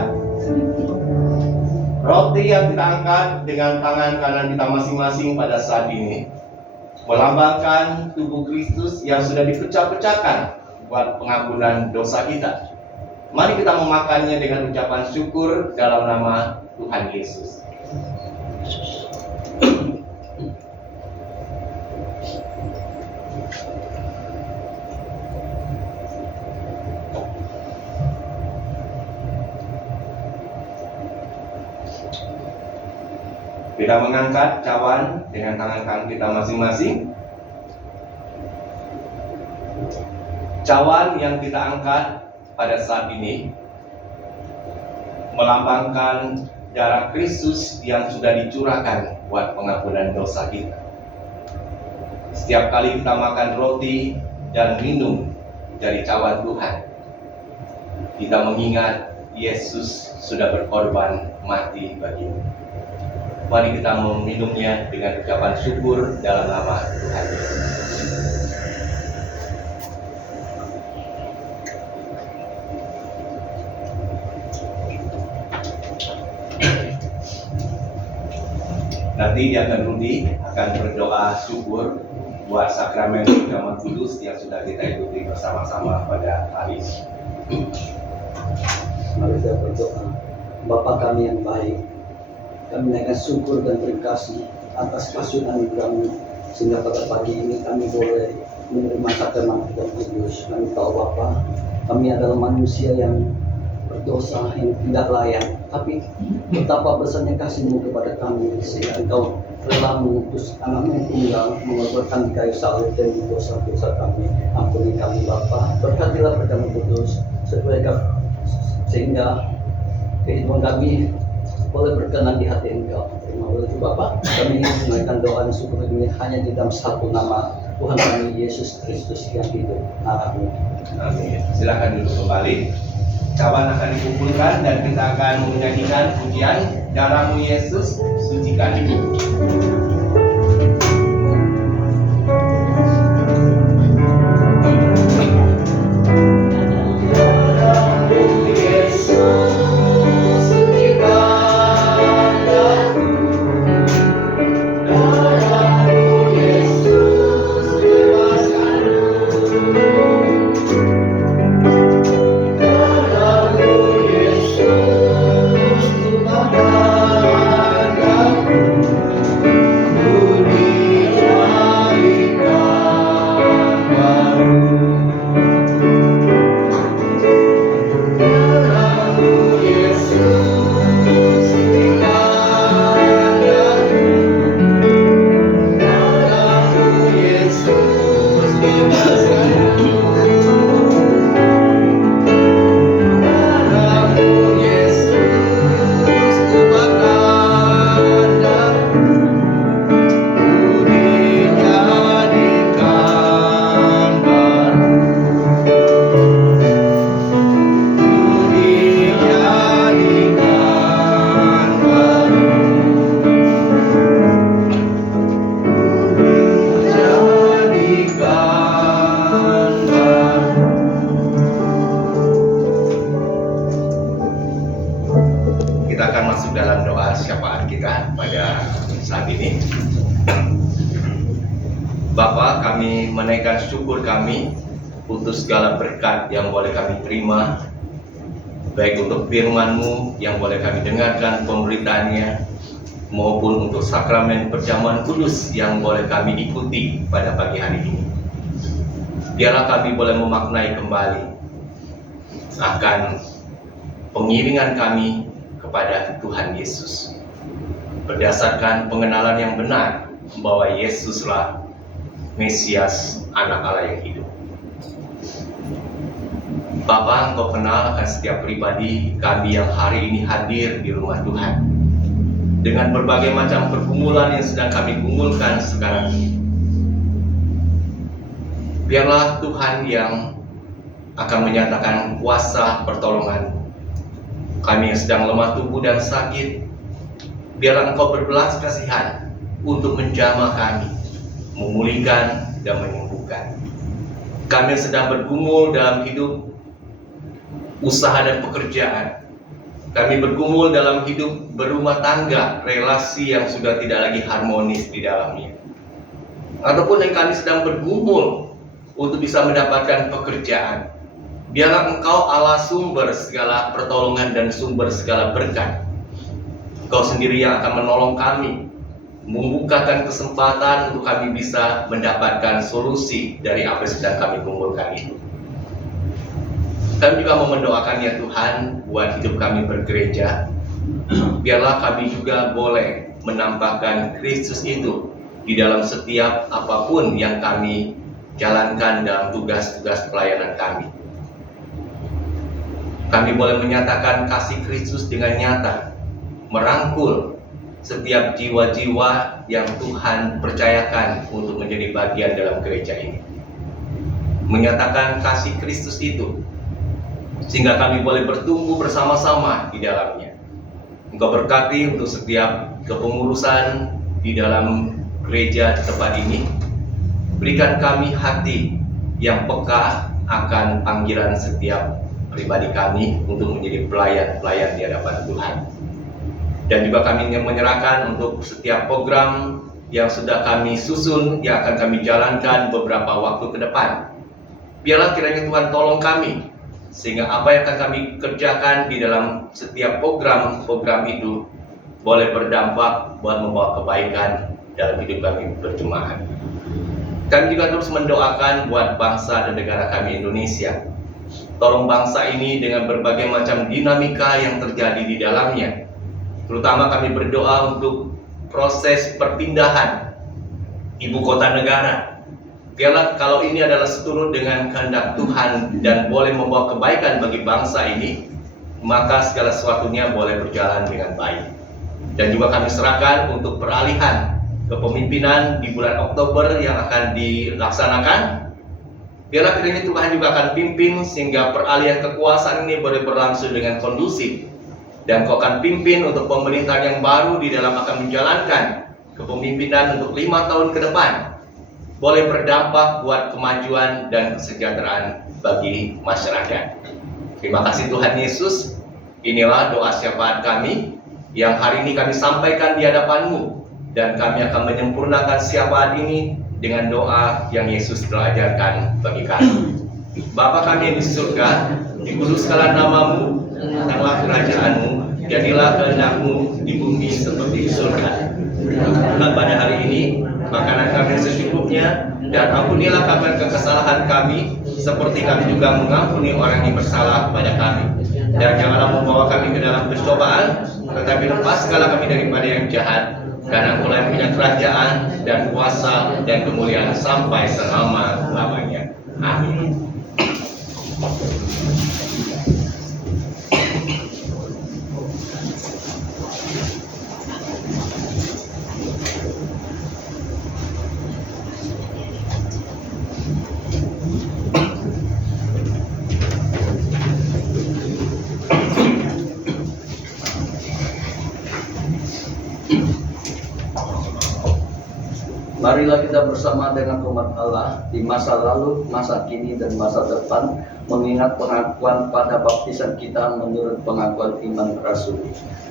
Roti yang kita angkat dengan tangan kanan kita masing-masing pada saat ini melambangkan tubuh Kristus yang sudah dipecah-pecahkan buat pengampunan dosa kita. Mari kita memakannya dengan ucapan syukur dalam nama Tuhan Yesus. Kita mengangkat cawan dengan tangan kanan kita masing-masing. Cawan yang kita angkat pada saat ini melambangkan darah Kristus yang sudah dicurahkan buat pengampunan dosa kita. Setiap kali kita makan roti dan minum dari cawan Tuhan, kita mengingat Yesus sudah berkorban mati bagimu. Mari kita meminumnya dengan ucapan syukur dalam nama Tuhan Yesus. Nanti dia akan Rudi akan berdoa syukur buat sakramen perjamuan kudus yang sudah kita ikuti bersama-sama pada hari ini. Mari kita berdoa. Bapa kami yang baik, kami naikkan syukur dan terima kasih atas kasih anugerah-Mu sehingga pada pagi ini kami boleh menerima sakramen perjamuan kudus. Kami tahu Bapa, kami adalah manusia yang berdosa, yang tidak layak, tapi betapa besarnya kasih-Mu kepada kami sehingga Engkau rela mengutus anak-Mu yang tunggal mengorbankan di kayu salib dan dosa-dosa kami. Ampuni kami Bapa, berkatilah perjamuan kudus sehingga kehidupan kami boleh berkenan di hati Engkau. Terima kasih Bapak. Kami menaikkan doa dan syukur ini hanya di dalam satu nama Tuhan kami Yesus Kristus yang hidup. Amin. Amin. Silakan duduk kembali. Cawan akan dikumpulkan dan kita akan menyanyikan pujian Darah-Mu Yesus sucikan hidup. Yesus masuk dalam doa syafaat kita pada saat ini. Bapa, kami menaikkan syukur kami untuk segala berkat yang boleh kami terima, baik untuk firman-Mu yang boleh kami dengarkan pemberitaannya, maupun untuk sakramen perjamuan kudus yang boleh kami ikuti pada pagi hari ini. Biarlah kami boleh memaknai kembali akan pengiringan kami kepada Tuhan Yesus, berdasarkan pengenalan yang benar bahwa Yesuslah Mesias, Anak Allah yang hidup. Bapa, Engkau kenal akan setiap pribadi kami yang hari ini hadir di rumah Tuhan, dengan berbagai macam pergumulan yang sedang kami gumulkan sekarang ini. Biarlah Tuhan yang akan menyatakan kuasa pertolongan kami yang sedang lemah tubuh dan sakit. Biarlah Engkau berbelas kasihan untuk menjamah kami, memulihkan dan menyembuhkan. Kami yang sedang bergumul dalam hidup usaha dan pekerjaan, kami bergumul dalam hidup berumah tangga, relasi yang sudah tidak lagi harmonis di dalamnya, ataupun yang kami sedang bergumul untuk bisa mendapatkan pekerjaan. Biarlah Engkau Allah sumber segala pertolongan dan sumber segala berkat. Engkau sendiri yang akan menolong kami, membukakan kesempatan untuk kami bisa mendapatkan solusi dari apa yang sedang kami kumpulkan itu. Kami juga mau mendoakan ya Tuhan buat hidup kami bergereja. Biarlah kami juga boleh menampakkan Kristus itu di dalam setiap apapun yang kami jalankan dalam tugas-tugas pelayanan kami. Kami boleh menyatakan kasih Kristus dengan nyata, merangkul setiap jiwa-jiwa yang Tuhan percayakan untuk menjadi bagian dalam gereja ini. Menyatakan kasih Kristus itu, sehingga kami boleh bertumbuh bersama-sama di dalamnya. Engkau berkati untuk setiap kepengurusan di dalam gereja di tempat ini. Berikan kami hati yang peka akan panggilan setiap pribadi kami untuk menjadi pelayan-pelayan di hadapan Tuhan. Dan juga kami ingin menyerahkan untuk setiap program yang sudah kami susun, yang akan kami jalankan beberapa waktu ke depan. Biarlah kiranya Tuhan tolong kami, sehingga apa yang akan kami kerjakan di dalam setiap program itu boleh berdampak buat membawa kebaikan dalam hidup kami berjemaat. Kami juga terus mendoakan buat bangsa dan negara kami Indonesia. Tolong bangsa ini dengan berbagai macam dinamika yang terjadi di dalamnya. Terutama kami berdoa untuk proses perpindahan ibu kota negara. Biarlah kalau ini adalah seturut dengan kehendak Tuhan dan boleh membawa kebaikan bagi bangsa ini, maka segala sesuatunya boleh berjalan dengan baik. Dan juga kami serahkan untuk peralihan kepemimpinan di bulan Oktober yang akan dilaksanakan. Biarlah kiranya Tuhan juga akan pimpin sehingga peralihan kekuasaan ini boleh berlangsung dengan kondusif. Dan Kau akan pimpin untuk pemerintahan yang baru di dalam akan menjalankan kepemimpinan untuk 5 tahun ke depan. Boleh berdampak buat kemajuan dan kesejahteraan bagi masyarakat. Terima kasih Tuhan Yesus. Inilah doa syafaat kami yang hari ini kami sampaikan di hadapan-Mu. Dan kami akan menyempurnakan syafaat ini dengan doa yang Yesus telah ajarkan bagi kami. Bapa kami yang di surga, dikuduskanlah nama-Mu, datanglah kerajaan-Mu, jadilah kehendak-Mu di bumi seperti di surga. Dan pada hari ini, makanan kami secukupnya, dan ampunilah kami kesalahan kami, seperti kami juga mengampuni orang yang bersalah pada kami. Dan janganlah membawa kami ke dalam pencobaan, tetapi lepaskanlah kami daripada yang jahat. Karena Engkau yang punya kerajaan dan kuasa dan kemuliaan sampai selama-lamanya. Amin. Marilah kita bersama dengan umat Allah di masa lalu, masa kini, dan masa depan mengingat pengakuan pada baptisan kita menurut pengakuan iman Rasul.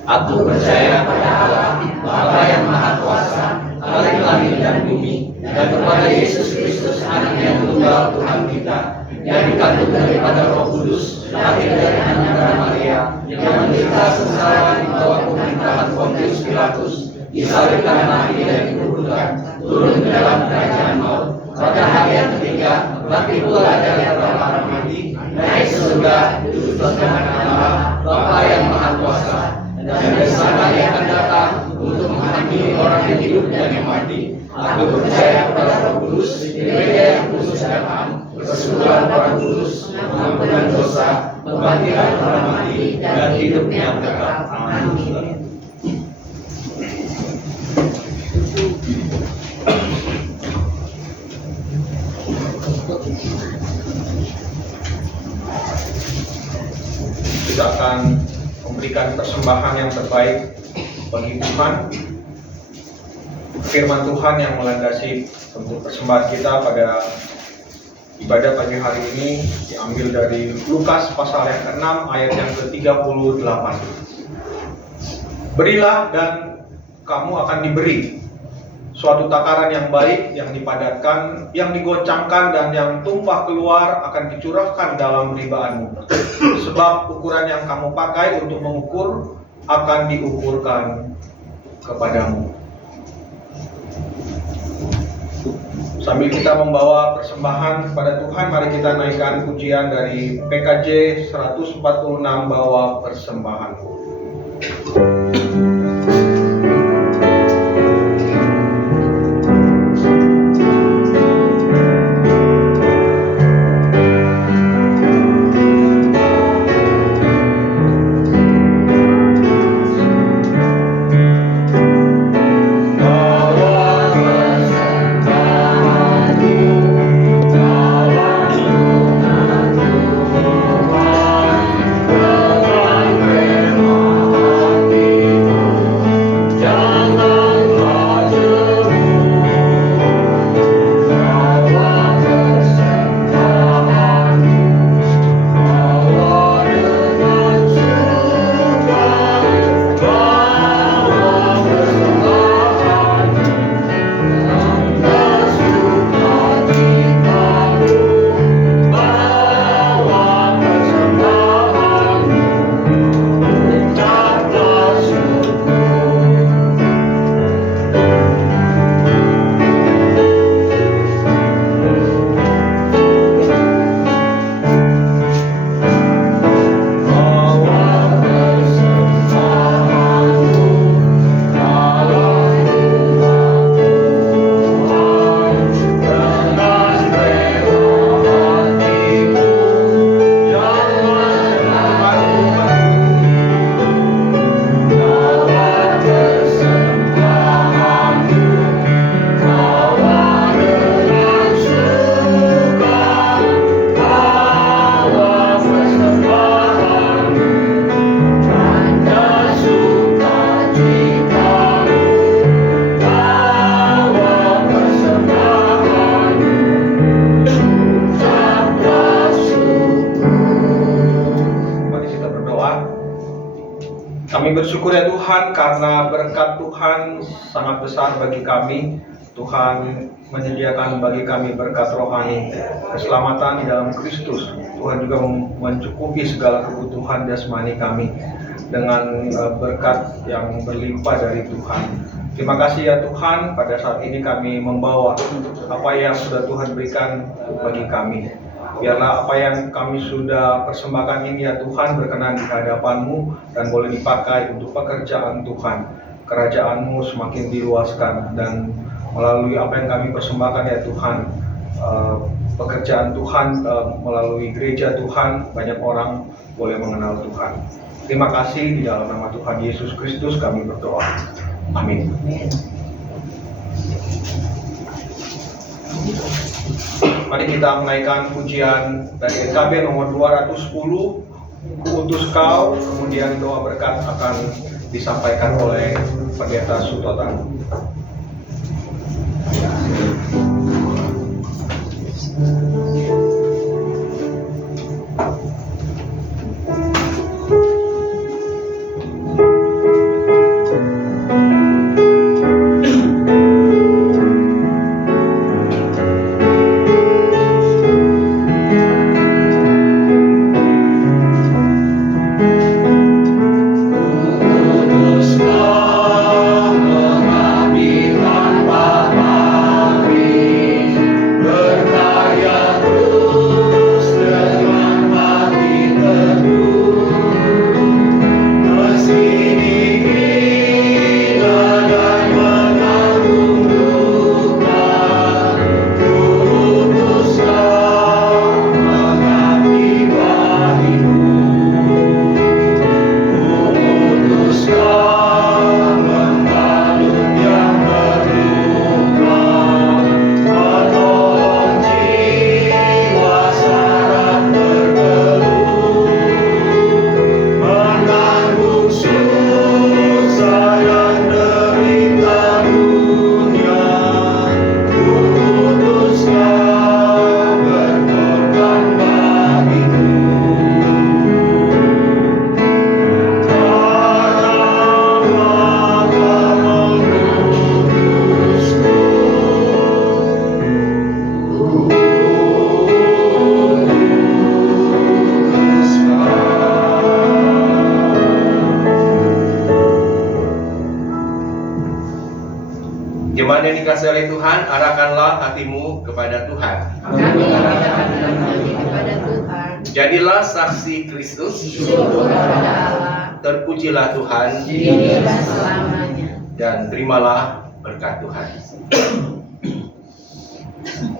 Aku percaya pada Allah, Bapa yang Maha Kuasa, Khalik langit dan bumi, dan kepada Yesus Kristus, Anak yang tunggal Tuhan kita, yang dikandung daripada Roh Kudus, lahir dari anak Maria, yang menderita sengsara di bawah pemerintahan Pontius Pilatus, disalibkan mati dan dikuburkan, turun ke dalam kerajaan maut, pada hari yang ketiga bangkit pula dari antara orang mati, naik ke surga, duduk di kanan Allah, Bapa yang Maha Kuasa, dan dari sana Ia akan datang untuk menghakimi orang yang hidup dan yang mati. Aku percaya kepada Roh Kudus, gereja yang kudus dan am, persekutuan orang kudus, pengampunan dosa, kebangkitan orang mati, dan hidup yang kekal. Amin. Kita akan memberikan persembahan yang terbaik bagi Tuhan. Firman Tuhan yang melandasi untuk persembahan kita pada ibadah pagi hari ini diambil dari Lukas pasal yang ke-6 ayat yang ke-38. Berilah dan kamu akan diberi. Suatu takaran yang baik, yang dipadatkan, yang digoncangkan, dan yang tumpah keluar akan dicurahkan dalam ribaanmu. Sebab ukuran yang kamu pakai untuk mengukur akan diukurkan kepadamu. Sambil kita membawa persembahan kepada Tuhan, mari kita naikkan pujian dari PKJ 146, bawa persembahan. Kami bersyukur ya Tuhan karena berkat Tuhan sangat besar bagi kami. Tuhan menyediakan bagi kami berkat rohani, keselamatan di dalam Kristus. Tuhan juga mencukupi segala kebutuhan jasmani kami dengan berkat yang berlimpah dari Tuhan. Terima kasih ya Tuhan, pada saat ini kami membawa apa yang sudah Tuhan berikan bagi kami. Biarlah apa yang kami sudah persembahkan ini ya Tuhan berkenan di hadapan-Mu dan boleh dipakai untuk pekerjaan Tuhan. Kerajaan-Mu semakin diluaskan dan melalui apa yang kami persembahkan ya Tuhan, pekerjaan Tuhan melalui gereja Tuhan, banyak orang boleh mengenal Tuhan. Terima kasih, di dalam nama Tuhan Yesus Kristus kami berdoa. Amin. Mari kita menaikkan pujian dari NKB nomor 210, Ku utus kau, kemudian doa berkat akan disampaikan oleh Pendeta Sutotan. Jemaat yang dikasihi oleh Tuhan, arahkanlah hatimu kepada Tuhan. Kami arahkan hati kepada Tuhan. Jadilah saksi Kristus. Syukur kepada Allah. Terpujilah Tuhan Kini dan selamanya. dan terimalah berkat Tuhan.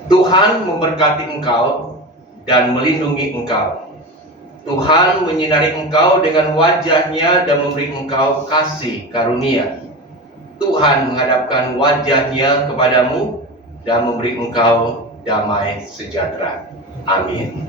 Tuhan memberkati engkau dan melindungi engkau. Tuhan menyinari engkau dengan wajah-Nya dan memberi engkau kasih karunia. Tuhan menghadapkan wajah-Nya kepadamu dan memberi engkau damai sejahtera. Amin.